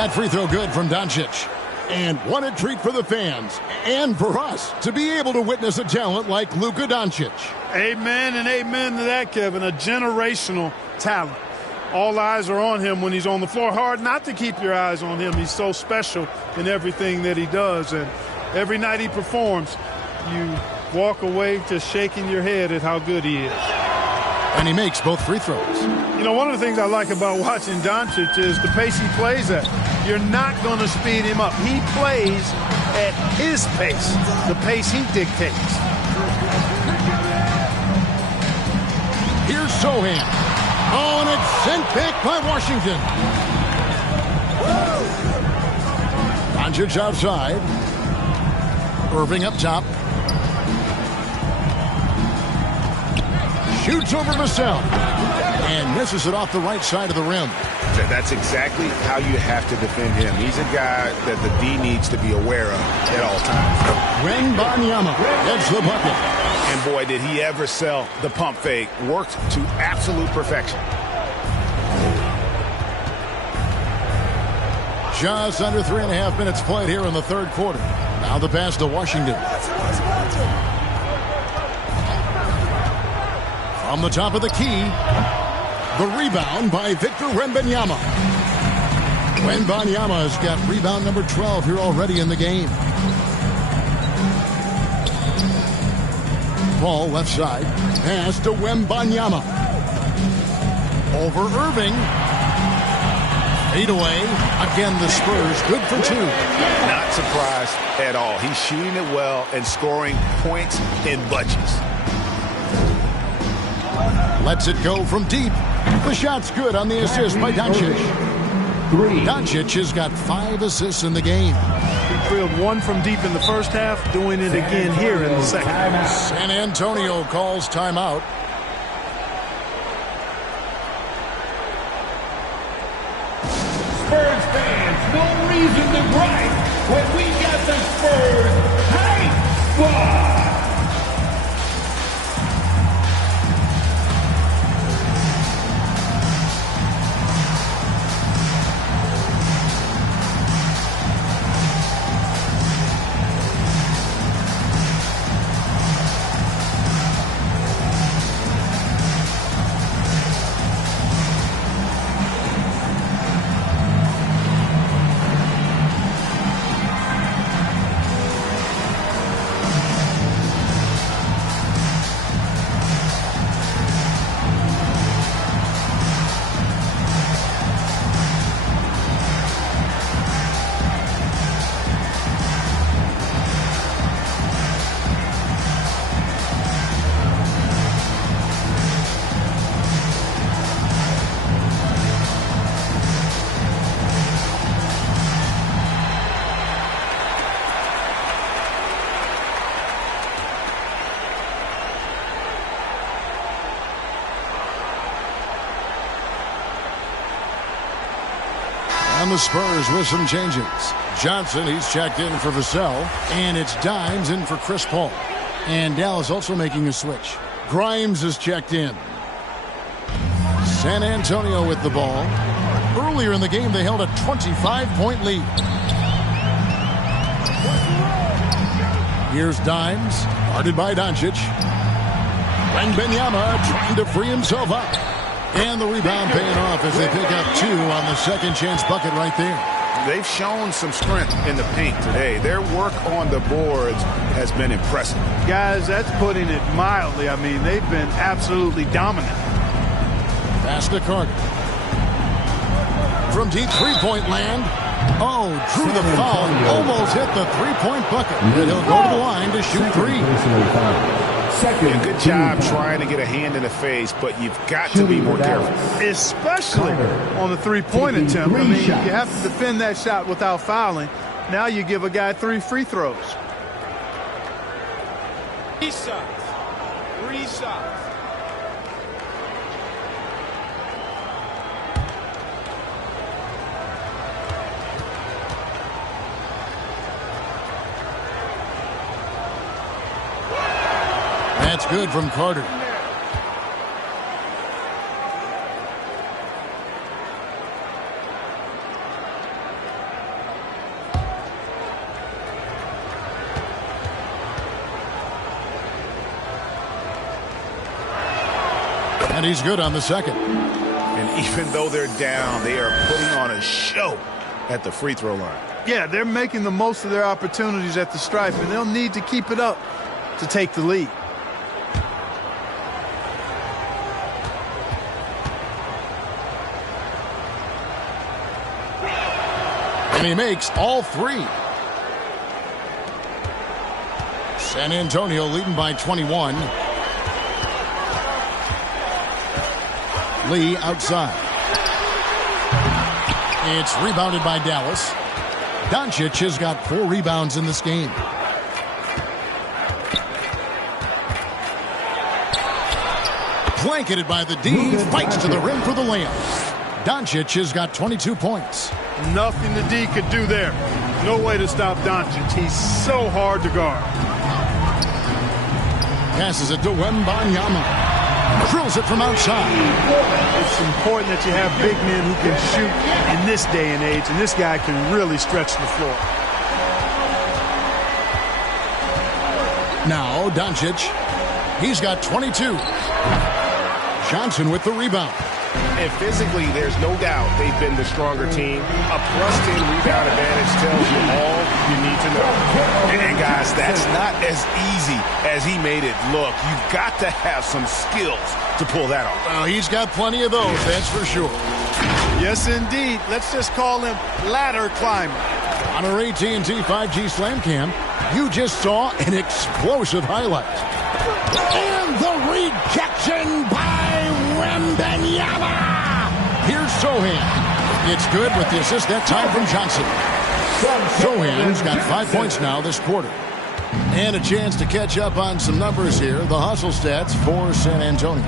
That free throw good from Doncic. And what a treat for the fans and for us to be able to witness a talent like Luka Doncic. Amen and amen to that, Kevin. A generational talent. All eyes are on him when he's on the floor. Hard not to keep your eyes on him. He's so special in everything that he does. And every night he performs, you walk away just shaking your head at how good he is. And he makes both free throws. You know, one of the things I like about watching Doncic is the pace he plays at. You're not going to speed him up. He plays at his pace, the pace he dictates. Here's Sohan. Oh, and it's sent back by Washington. Doncic outside. Irving up top. Shoots over Vassell. And misses it off the right side of the rim. That's exactly how you have to defend him. He's a guy that the D needs to be aware of at all times. Wembanyama gets the bucket. And boy, did he ever sell the pump fake. Worked to absolute perfection. Just under 3.5 minutes played here in the third quarter. Now the pass to Washington. From the top of the key, the rebound by Victor Wembanyama. Wembanyama has got rebound number 12 here already in the game. Ball left side. Pass to Wembanyama. Over Irving. Fade away. Again, the Spurs good for two. Not surprised at all. He's shooting it well and scoring points in bunches. Lets it go from deep. The shot's good on the assist by Doncic. Doncic has got 5 assists in the game. He drilled one from deep in the first half, doing it again here in the second. San Antonio calls timeout. Spurs fans, no reason to gripe when we got the Spurs hype squad. And the Spurs with some changes. Johnson, he's checked in for Vassell. And it's Dimes in for Chris Paul. And Dallas also making a switch. Grimes is checked in. San Antonio with the ball. Earlier in the game, they held a 25-point lead. Here's Dimes, guarded by Doncic. Wembanyama trying to free himself up. And the rebound paying off as they pick up 2 on the second chance bucket right there. They've shown some strength in the paint today. Their work on the boards has been impressive. Guys, that's putting it mildly. I mean, they've been absolutely dominant. Pass to Carter. From deep three-point land. Oh, drew the foul. Almost hit the three-point bucket. And he'll go to the line to shoot 3. A good job trying to get a hand in the face, but you've got to be more careful. Especially on the three-point attempt. I mean, you have to defend that shot without fouling. Now you give a guy 3 free throws. 3 shots. 3 shots. That's good from Carter. And he's good on the second. And even though they're down, they are putting on a show at the free throw line. Yeah, they're making the most of their opportunities at the stripe, and they'll need to keep it up to take the lead. And he makes all three. San Antonio leading by 21. Lee outside. It's rebounded by Dallas. Doncic has got 4 rebounds in this game. Blanketed by the D, fights to the rim for the layup. Doncic has got 22 points. Nothing the D could do there. No way to stop Doncic. He's so hard to guard. Passes it to Wembanyama. Drills it from outside. It's important that you have big men who can shoot in this day and age, and this guy can really stretch the floor. Now Doncic. He's got 22. Johnson with the rebound. And physically, there's no doubt they've been the stronger team. A +10 rebound advantage tells you all you need to know. And guys, that's not as easy as he made it look. You've got to have some skills to pull that off. Well, he's got plenty of those, that's for sure. Yes, indeed. Let's just call him ladder climber. On our AT&T 5G Slam Cam, you just saw an explosive highlight. And the rejection by Wembanyama. Here's Sohan. It's good with the assist that time from Johnson. Sohan's got 5 points now this quarter. And a chance to catch up on some numbers here. The hustle stats for San Antonio.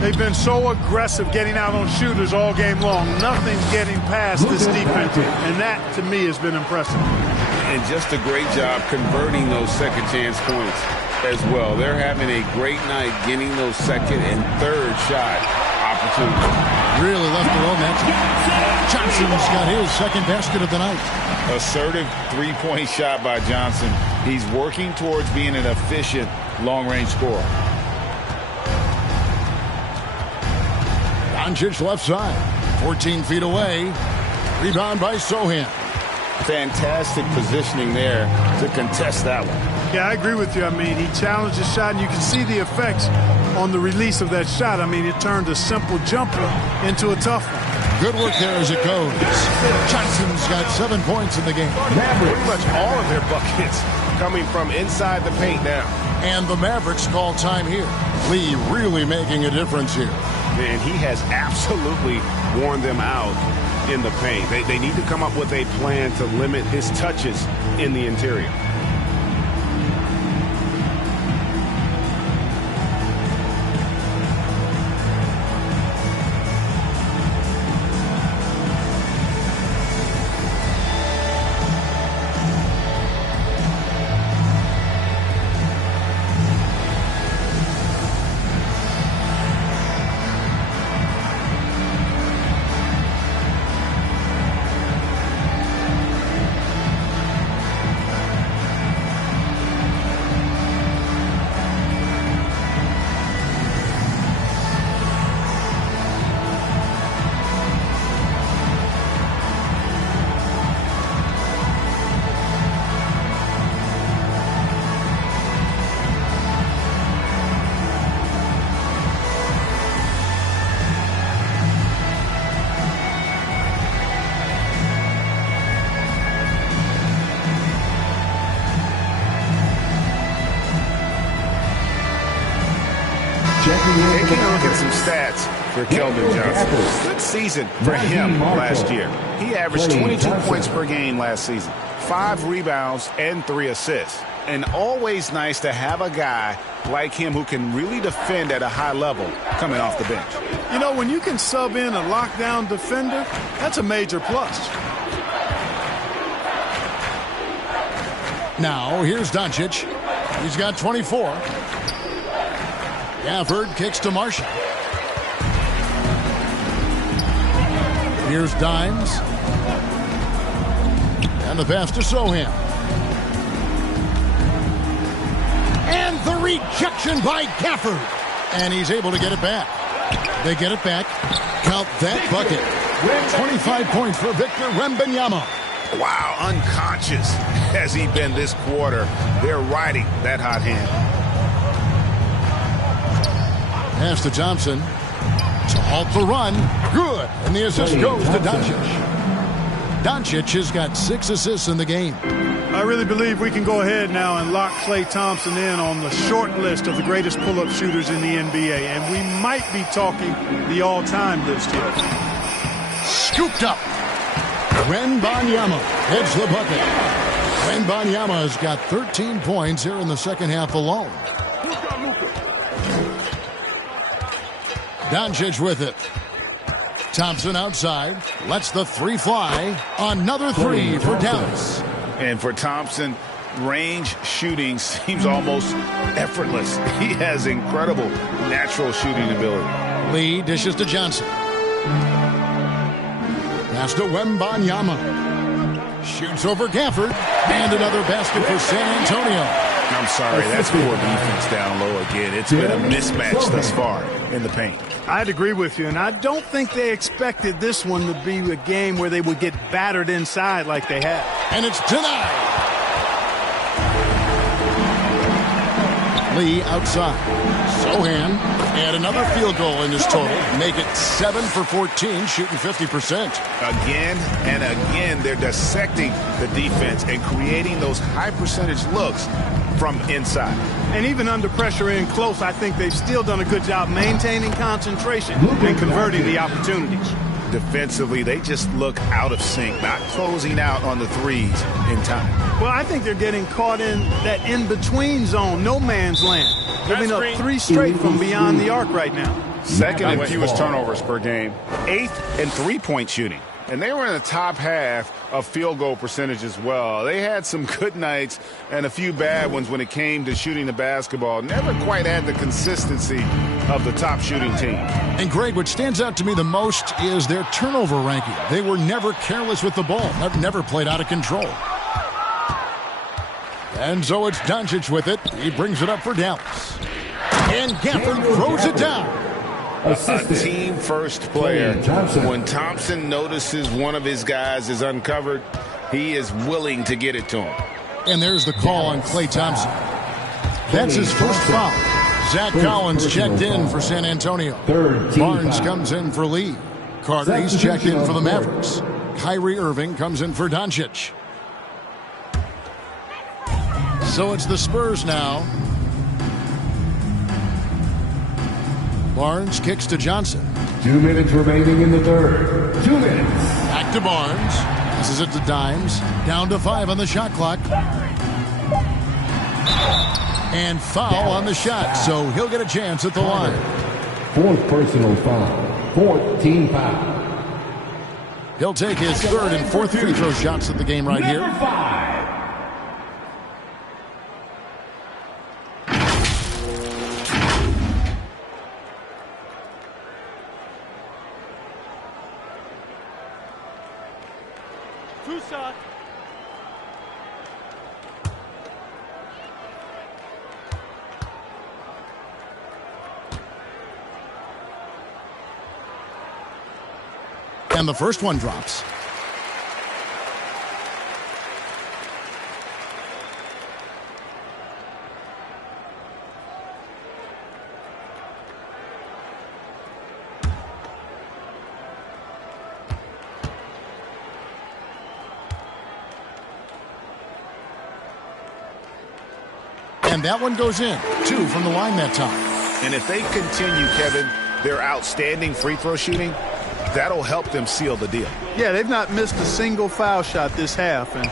They've been so aggressive getting out on shooters all game long. Nothing's getting past this defense. And that, to me, has been impressive. And just a great job converting those second chance points as well. They're having a great night getting those second and third shot opportunities. Really left alone that time. Johnson's got his second basket of the night. Assertive three-point shot by Johnson. He's working towards being an efficient long-range scorer. Doncic left side. 14 feet away. Rebound by Sohan. Fantastic positioning there to contest that one. Yeah, I agree with you. I mean, he challenged his shot, and you can see the effects on the release of that shot. I mean, it turned a simple jumper into a tough one. Good work there as it goes. Johnson's got 7 points in the game. Pretty much all of their buckets coming from inside the paint now. And the Mavericks call time here. Lee really making a difference here. And he has absolutely worn them out in the paint. They need to come up with a plan to limit his touches in the interior. Taking a look at some stats for Keldon Johnson. Good season for him last year. He averaged 22 points per game last season, 5 rebounds and 3 assists. And always nice to have a guy like him who can really defend at a high level coming off the bench. You know, when you can sub in a lockdown defender, that's a major plus. Now, here's Doncic. He's got 24. Gafford kicks to Marshall. Here's Dimes. And the pass to Sohan. And the rejection by Gafford. And he's able to get it back. They get it back. Count that bucket. 25 points for Victor Wembanyama. Wow, unconscious has he been this quarter. They're riding that hot hand. Pass to Thompson to halt the run. Good. And the assist goes to Doncic. Doncic has got 6 assists in the game. I really believe we can go ahead now and lock Klay Thompson in on the short list of the greatest pull-up shooters in the NBA. And we might be talking the all-time list here. Scooped up. Wembanyama heads the bucket. Wembanyama has got 13 points here in the second half alone. Doncic with it. Thompson outside. Lets the three fly. Another three for Dallas. And for Thompson, range shooting seems almost effortless. He has incredible natural shooting ability. Lee dishes to Johnson. Pass to Wembanyama. Shoots over Gafford. And another basket for San Antonio. I'm sorry, that's poor defense down low again. It's been a mismatch thus far in the paint. I'd agree with you, and I don't think they expected this one to be a game where they would get battered inside like they have. And it's denied. Lee outside. Sohan. And another field goal in this total. Make it 7 for 14, shooting 50%. Again and again, they're dissecting the defense and creating those high percentage looks from inside. And even under pressure in close, I think they've still done a good job maintaining concentration and converting the opportunities. Defensively, they just look out of sync, not closing out on the threes in time. Well, I think they're getting caught in that in-between zone, no man's land. Giving up 3 straight from beyond the arc right now. Second in fewest turnovers per game. 8th in three-point shooting. And they were in the top half of field goal percentage as well. They had some good nights and a few bad ones when it came to shooting the basketball. Never quite had the consistency of the top shooting team. And Greg, what stands out to me the most is their turnover ranking. They were never careless with the ball. Never played out of control. And so it's Doncic with it. He brings it up for Dallas. And Gafford throws it down. A team-first player. When Thompson notices one of his guys is uncovered, he is willing to get it to him. And there's the call on Klay Thompson. That's his first foul. Zach Collins checked in for San Antonio. Barnes comes in for Lee. Carter, he's checked in for the Mavericks. Kyrie Irving comes in for Doncic. So it's the Spurs now. Barnes kicks to Johnson. 2 minutes remaining in the third. 2 minutes. Back to Barnes. Passes it to Dimes. Down to 5 on the shot clock. And foul on the shot, so he'll get a chance at the line. 4th personal foul. 4th team foul. He'll take his 3rd and 4th free throw shots of the game right here. Number 5. And the first one drops. And that one goes in. 2 from the line that time. And if they continue, Kevin, their outstanding free throw shooting, that'll help them seal the deal. Yeah, they've not missed a single foul shot this half, and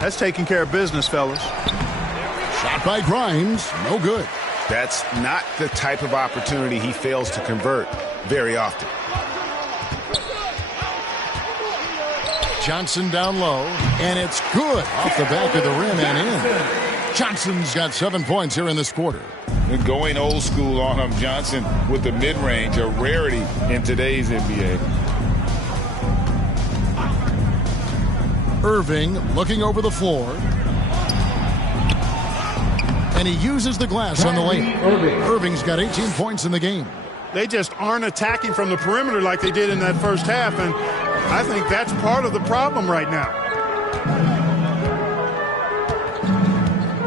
that's taking care of business, fellas. Shot by Grimes, no good. That's not the type of opportunity he fails to convert very often. Johnson down low, and it's good off the back of the rim and in. Johnson's got 7 points here in this quarter. Going old school on him, Johnson with the mid-range, a rarity in today's NBA. Irving looking over the floor. And he uses the glass on the lane. Irving's got 18 points in the game. They just aren't attacking from the perimeter like they did in that first half, and I think that's part of the problem right now.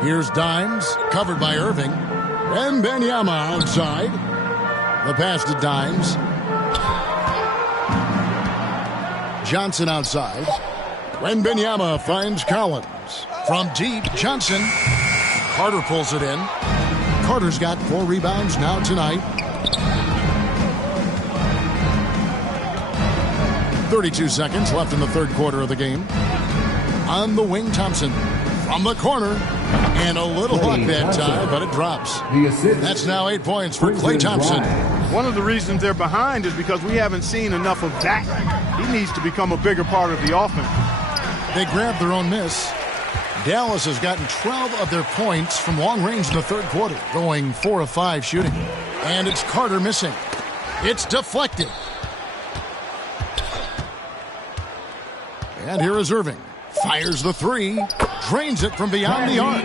Here's Dimes, covered by Irving. And Wembanyama outside. The pass to Dimes. Johnson outside. Wembanyama finds Collins. From deep, Johnson. Carter pulls it in. Carter's got 4 rebounds now tonight. 32 seconds left in the third quarter of the game. On the wing, Thompson. From the corner. And a little luck that time, but it drops. That's now 8 points for Klay Thompson. One of the reasons they're behind is because we haven't seen enough of that. He needs to become a bigger part of the offense. They grabbed their own miss. Dallas has gotten 12 of their points from long range in the third quarter, going 4 of 5 shooting. And it's Carter missing. It's deflected. And here is Irving. Fires the 3. Drains it from beyond the arc.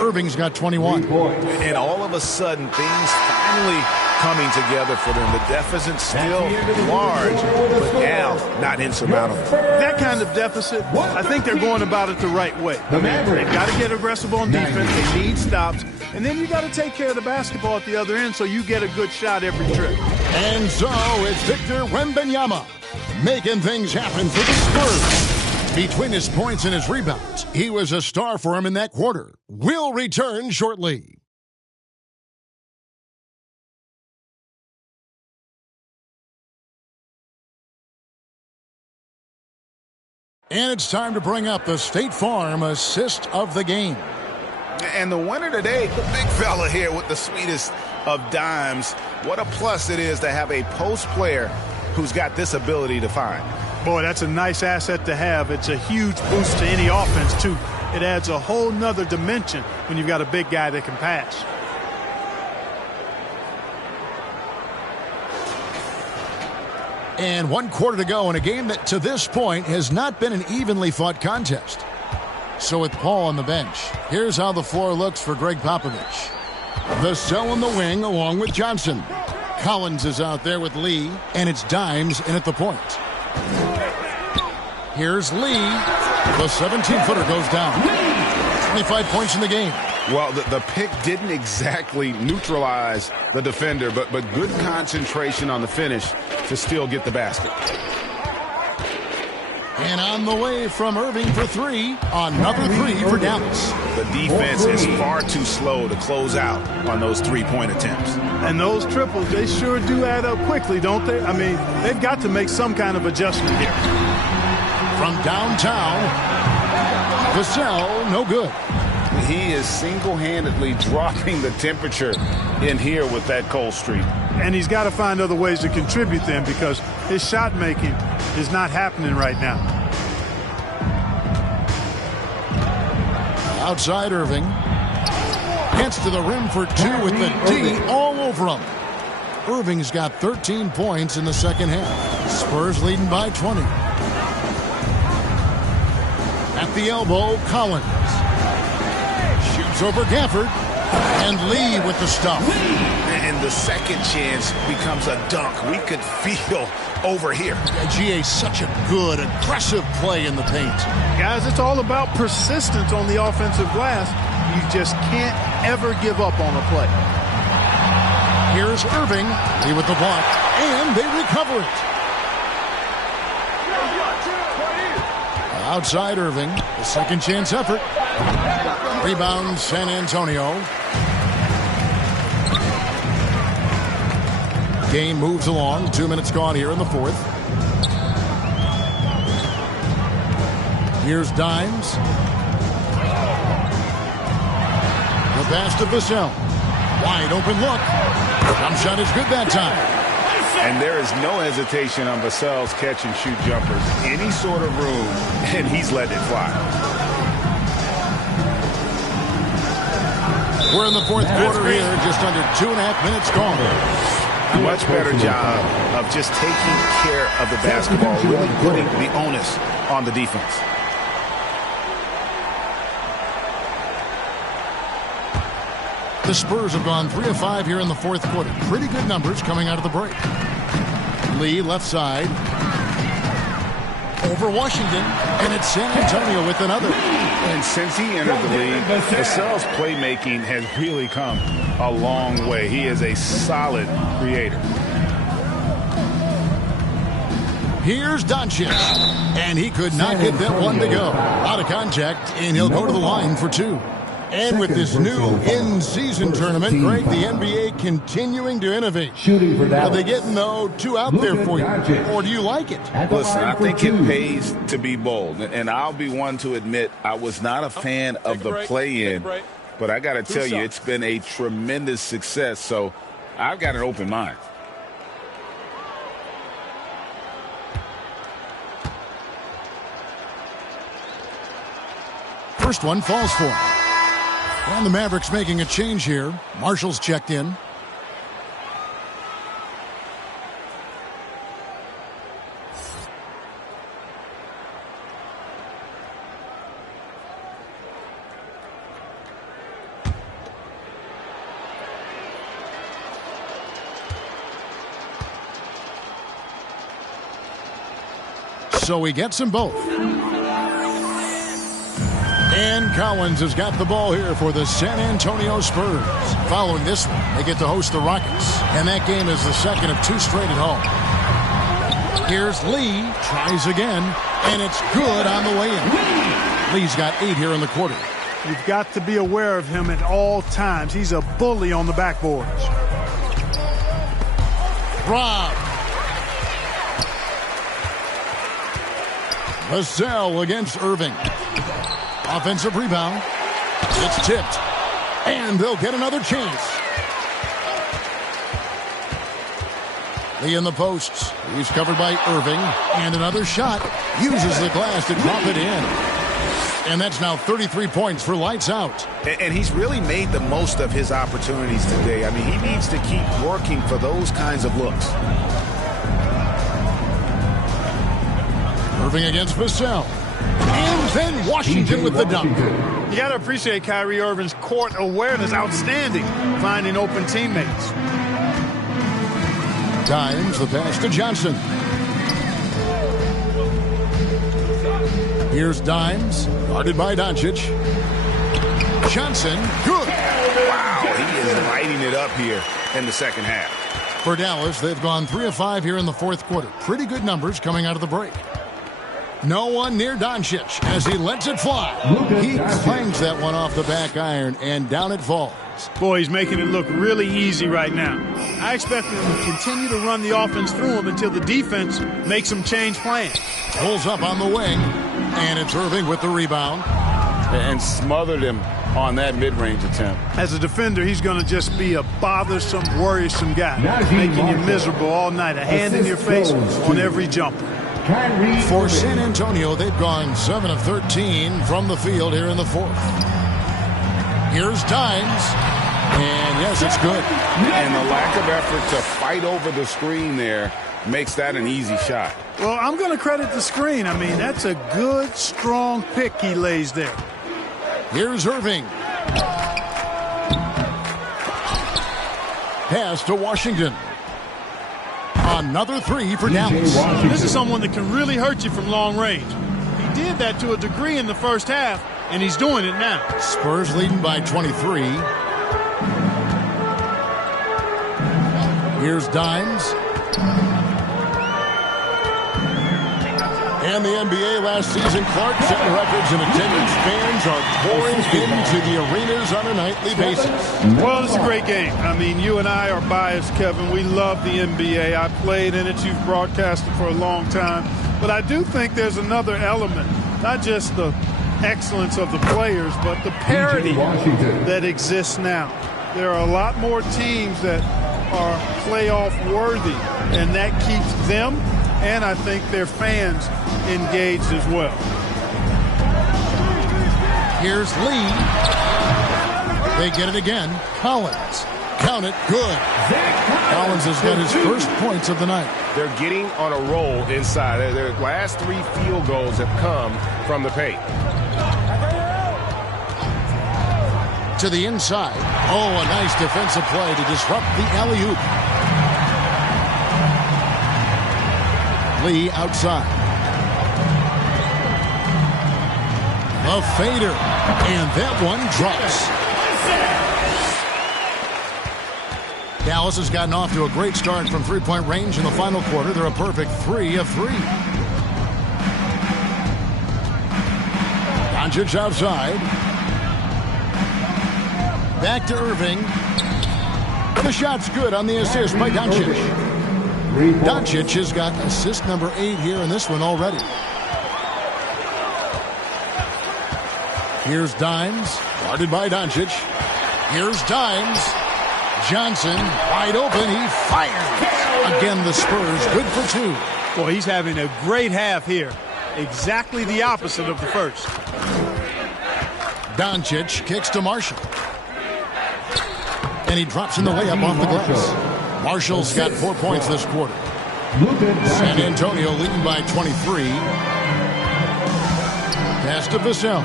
Irving's got 21. And all of a sudden, things finally coming together for them. The deficit's still large, but now not insurmountable. That kind of deficit, I think they're going about it the right way. They've got to get aggressive on defense. They need stops. And then you got to take care of the basketball at the other end so you get a good shot every trip. And so it's Victor Wembanyama making things happen for the Spurs. Between his points and his rebounds, he was a star for him in that quarter. We'll return shortly. And it's time to bring up the State Farm assist of the game. And the winner today, the big fella here with the sweetest of dimes. What a plus it is to have a post player who's got this ability to find. Boy, that's a nice asset to have. It's a huge boost to any offense, too. It adds a whole nother dimension when you've got a big guy that can pass. And 1 quarter to go in a game that to this point has not been an evenly fought contest. So with Paul on the bench, here's how the floor looks for Greg Popovich. Vassell in the wing along with Johnson. Collins is out there with Lee, and it's Dimes in at the point. Here's Lee. The 17-footer goes down. 25 points in the game. Well, the pick didn't exactly neutralize the defender, but good concentration on the finish to still get the basket. And on the way from Irving for 3. Another 3 for Dallas. The defense is far too slow to close out on those 3-point attempts. And those triples, they sure do add up quickly, don't they? I mean, they've got to make some kind of adjustment here. From downtown, Vassell, no good. He is single-handedly dropping the temperature in here with that cold streak. And he's got to find other ways to contribute then because his shot making is not happening right now. Outside Irving. Gets to the rim for 2 with the D all over him. Irving's got 13 points in the second half. Spurs leading by 20. At the elbow, Collins. Shoots over Gafford. And Lee with the stop. And the second chance becomes a dunk. We could feel over here. GA, such a good, aggressive play in the paint. Guys, it's all about persistence on the offensive glass. You just can't ever give up on a play. Here's Irving. Lee with the block. And they recover it. Outside Irving. The second chance effort. Rebound San Antonio. Game moves along. 2 minutes gone here in the fourth. Here's Dimes. The pass to Vassell. Wide open look. Jump shot is good that time. And there is no hesitation on Vassell's catch-and-shoot jumpers. Any sort of room, and he's letting it fly. We're in the fourth quarter here. Just under 2.5 minutes gone. A much better job of just taking care of the basketball, really putting the onus on the defense. The Spurs have gone 3 of 5 here in the fourth quarter. Pretty good numbers coming out of the break. Lee left side. Over Washington, and it's San Antonio with another. And since he entered the league, Vassell's playmaking has really come a long way. He is a solid creator. Here's Doncic, and he could not get that one to go. Out of contact, and he'll go to the line for 2. And with this new in-season tournament, Greg, the NBA continuing to innovate. Are they getting, though, 2 out there for you, or do you like it? Listen, I think it pays to be bold, and I'll be one to admit I was not a fan of the play-in, but I got to tell you, it's been a tremendous success, so I've got an open mind. First one falls for him. And the Mavericks making a change here. Marshall's checked in. So he gets them both. And Collins has got the ball here for the San Antonio Spurs. Following this one, they get to host the Rockets. And that game is the second of 2 straight at home. Here's Lee. Tries again. And it's good on the way in. Lee's got 8 here in the quarter. You've got to be aware of him at all times. He's a bully on the backboards. Rob. Vassell against Irving. Offensive rebound. It's tipped. And they'll get another chance. Lee in the posts. He's covered by Irving. And another shot. Uses the glass to drop it in. And that's now 33 points for lights out. And he's really made the most of his opportunities today. I mean, he needs to keep working for those kinds of looks. Irving against Vassell. And then Washington with the dunk. You got to appreciate Kyrie Irving's court awareness. Outstanding. Finding open teammates. Dimes the pass to Johnson. Here's Dimes. Guarded by Doncic. Johnson. Good. Wow, he is lighting it up here in the second half. For Dallas, they've gone 3 of 5 here in the fourth quarter. Pretty good numbers coming out of the break. No one near Doncic as he lets it fly. He clangs that one off the back iron, and down it falls. Boy, he's making it look really easy right now. I expect him to continue to run the offense through him until the defense makes him change plans. Pulls up on the wing, and it's Irving with the rebound. And smothered him on that mid-range attempt. As a defender, he's going to just be a bothersome, worrisome guy, making you miserable all night, a hand in your face on every jumper. For San Antonio, they've gone 7 of 13 from the field here in the fourth. Here's Dimes, and yes, it's good. And the lack of effort to fight over the screen there makes that an easy shot. Well, I'm going to credit the screen. I mean, that's a good, strong pick he lays there. Here's Irving. Pass to Washington. Another 3 for Dallas. This is someone that can really hurt you from long range. He did that to a degree in the first half, and he's doing it now. Spurs leading by 23. Here's Dimes. And the NBA last season, Clark setting records in attendance. Fans are pouring into the arenas on a nightly basis. Well, it's a great game. I mean, you and I are biased, Kevin. We love the NBA. I played in it. You've broadcasted for a long time. But I do think there's another element, not just the excellence of the players, but the parity that exists now. There are a lot more teams that are playoff worthy, and that keeps them and I think their fans engaged as well. Here's Lee. They get it again. Collins. Count it. Good. Collins has got his first points of the night. They're getting on a roll inside. Their last 3 field goals have come from the paint. To the inside. Oh, a nice defensive play to disrupt the alley-oop. Lee outside. A fader. And that one drops. Dallas has gotten off to a great start from three-point range in the final quarter. They're a perfect 3 of 3. Doncic outside. Back to Irving. The shot's good on the assist by Doncic. Doncic has got assist number 8 here in this one already. Here's Dimes, guarded by Doncic. Here's Dimes. Johnson, wide open, he fires. Again, the Spurs, good for 2. Boy, he's having a great half here. Exactly the opposite of the first. Doncic kicks to Marshall. And he drops in the layup off the glass. Marshall's got 4 points this quarter. San Antonio leading by 23. Pass to Vassell.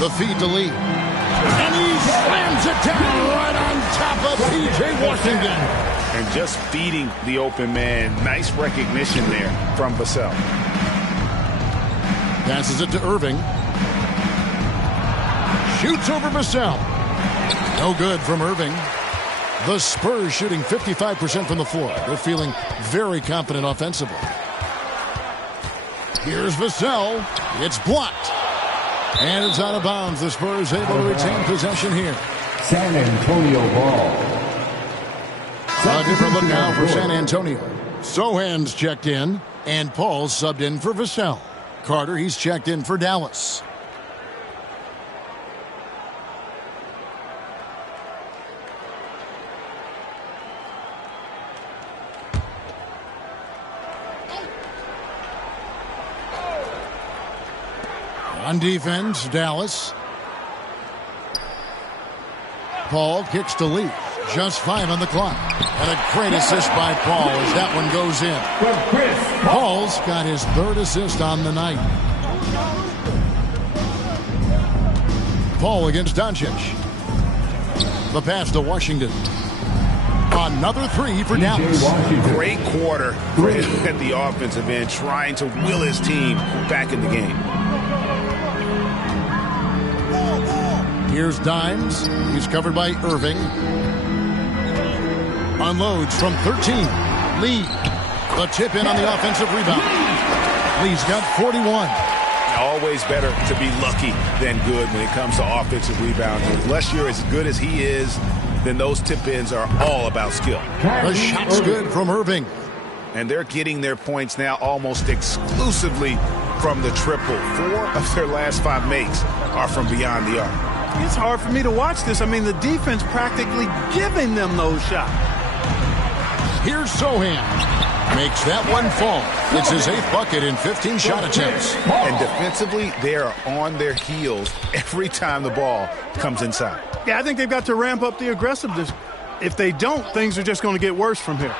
The feed to Lee. And he slams it down right on top of P.J. Washington. And just feeding the open man. Nice recognition there from Vassell. Passes it to Irving. Shoots over Vassell. No good from Irving. The Spurs shooting 55% from the floor. They're feeling very confident offensively. Here's Vassell. It's blocked. And it's out of bounds. The Spurs able to retain possession here. San Antonio ball. A different look now for San Antonio. Sohan's checked in, and Paul's subbed in for Vassell. Carter, he's checked in for Dallas. On defense, Dallas. Paul kicks to Lee. Just 5 on the clock. And a great assist by Paul as that one goes in. Paul's got his 3rd assist on the night. Paul against Doncic. The pass to Washington. Another 3 for Dallas. Great quarter at the offensive end, trying to will his team back in the game. Here's Dimes. He's covered by Irving. Unloads from 13. Lee. The tip in on the offensive rebound. Lee's got 41. Always better to be lucky than good when it comes to offensive rebounds. Unless you're as good as he is, then those tip-ins are all about skill. The shot's good from Irving. And they're getting their points now almost exclusively from the triple. 4 of their last 5 makes are from beyond the arc. It's hard for me to watch this. I mean, the defense practically giving them those shots. Here's Sohan. Makes that one fall. It's his 8th bucket in 15 shot attempts. And defensively, they are on their heels every time the ball comes inside. Yeah, I think they've got to ramp up the aggressiveness. If they don't, things are just going to get worse from here.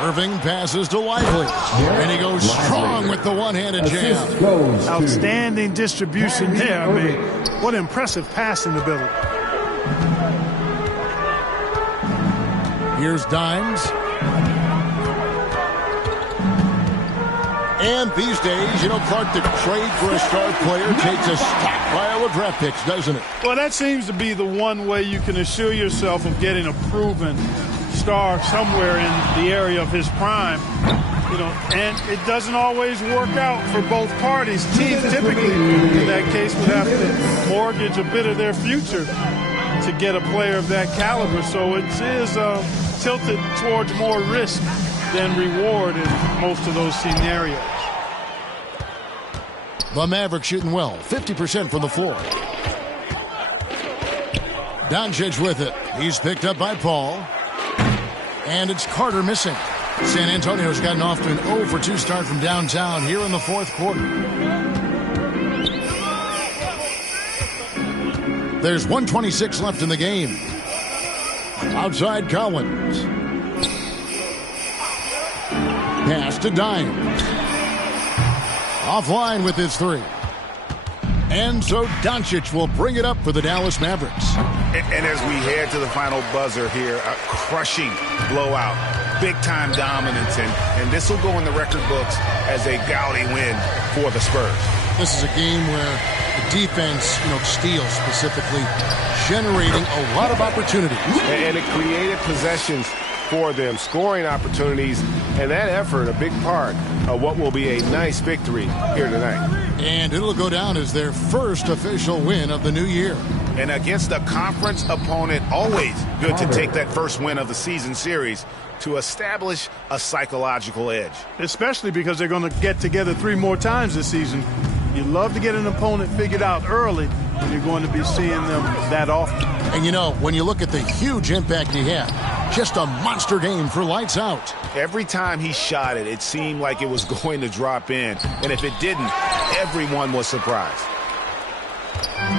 Irving passes to Lively. And he goes strong with the one-handed jam. Outstanding distribution there. I mean, what impressive passing ability. Here's Dimes. And these days, you know, Clark, the trade for a star player takes a stockpile of draft picks, doesn't it? Well, that seems to be the one way you can assure yourself of getting a proven star somewhere in the area of his prime. You know, and it doesn't always work out for both parties. Teams typically, in that case, would have to mortgage a bit of their future to get a player of that caliber. So it is tilted towards more risk than reward in most of those scenarios. The Mavericks shooting well, 50% from the floor. Doncic with it. He's picked up by Paul. And it's Carter missing. San Antonio's gotten off to an 0 for 2 start from downtown here in the 4th quarter. There's 1:26 left in the game. Outside Collins. Pass to Dimes. Offline with his 3. And so Doncic will bring it up for the Dallas Mavericks. And as we head to the final buzzer here, a crushing blowout, big-time dominance, and this will go in the record books as a gaudy win for the Spurs. This is a game where the defense, steals specifically, generating a lot of opportunities. And it created possessions for them, scoring opportunities, and that effort, a big part of what will be a nice victory here tonight. And it'll go down as their first official win of the new year. And against a conference opponent, always good to take that first win of the season series to establish a psychological edge. Especially because they're going to get together 3 more times this season. You love to get an opponent figured out early when you're going to be seeing them that often. And when you look at the huge impact he had, just a monster game for lights out. Every time he shot it, it seemed like it was going to drop in. And if it didn't, everyone was surprised.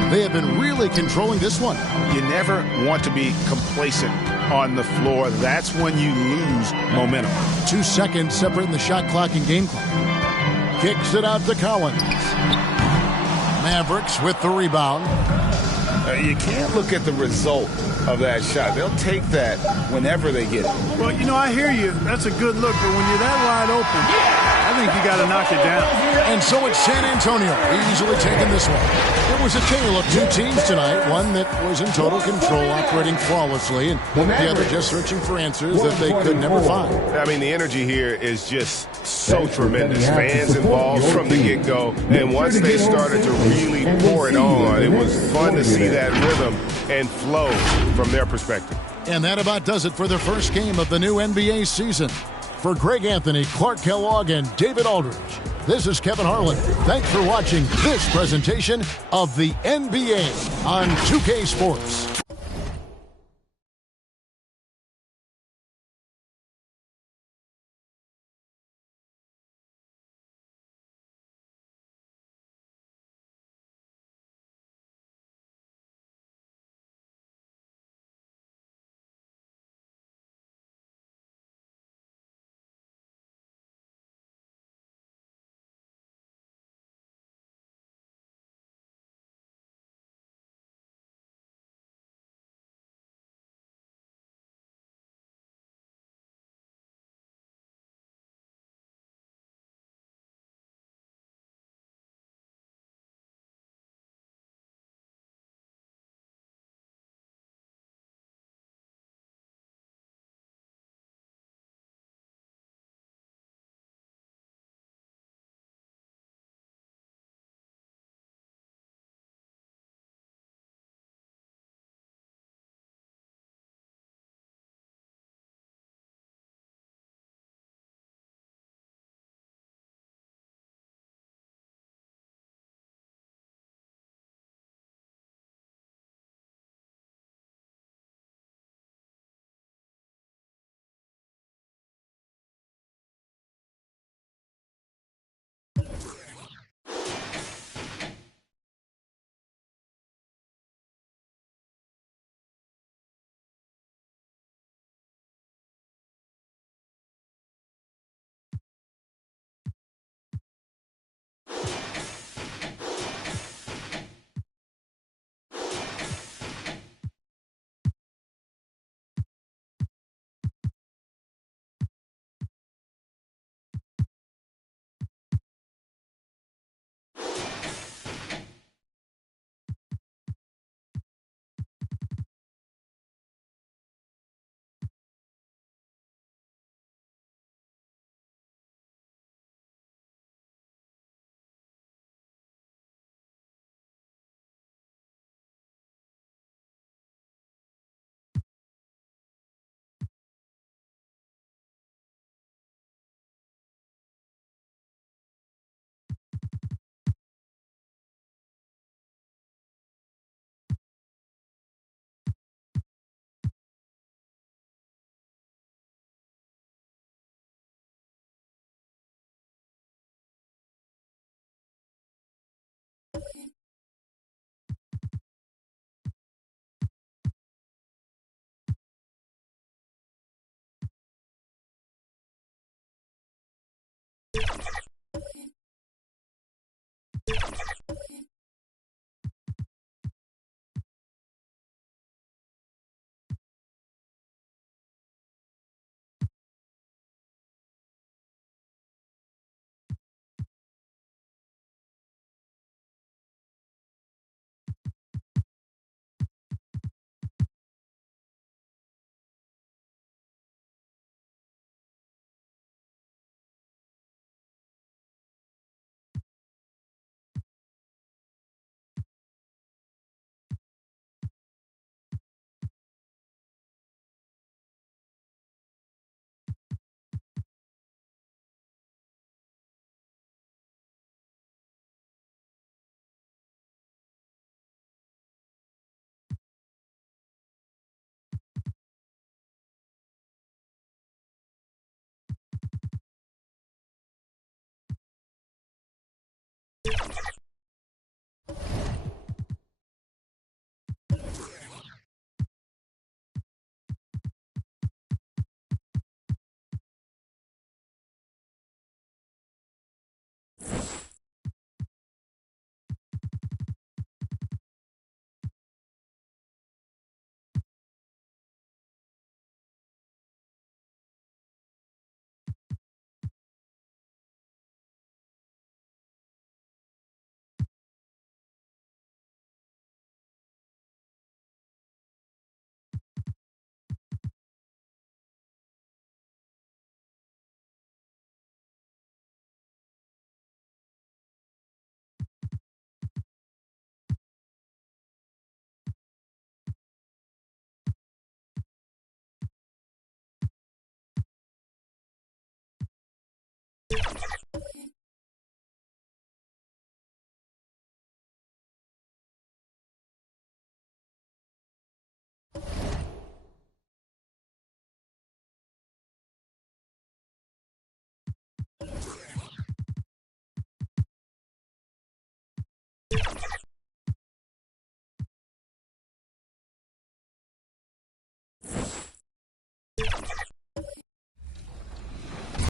They have been really controlling this one. You never want to be complacent on the floor. That's when you lose momentum. 2 seconds separating the shot clock and game clock. Kicks it out to Collins. Mavericks with the rebound. You can't look at the result of that shot. They'll take that whenever they get it. Well, I hear you. That's a good look, but when you're that wide open, I think you got to knock it down. And so it's San Antonio easily taking this one. It was a tale of 2 teams tonight, one that was in total control, operating flawlessly, and the other just searching for answers that they could never find. I mean, the energy here is just so tremendous. Fans involved from the get-go, and once they started to really pour it on, it was fun to see that rhythm and flow from their perspective. And that about does it for the first game of the new NBA season. For Greg Anthony, Clark Kellogg, and David Aldridge, this is Kevin Harlan. Thanks for watching this presentation of the NBA on 2K Sports.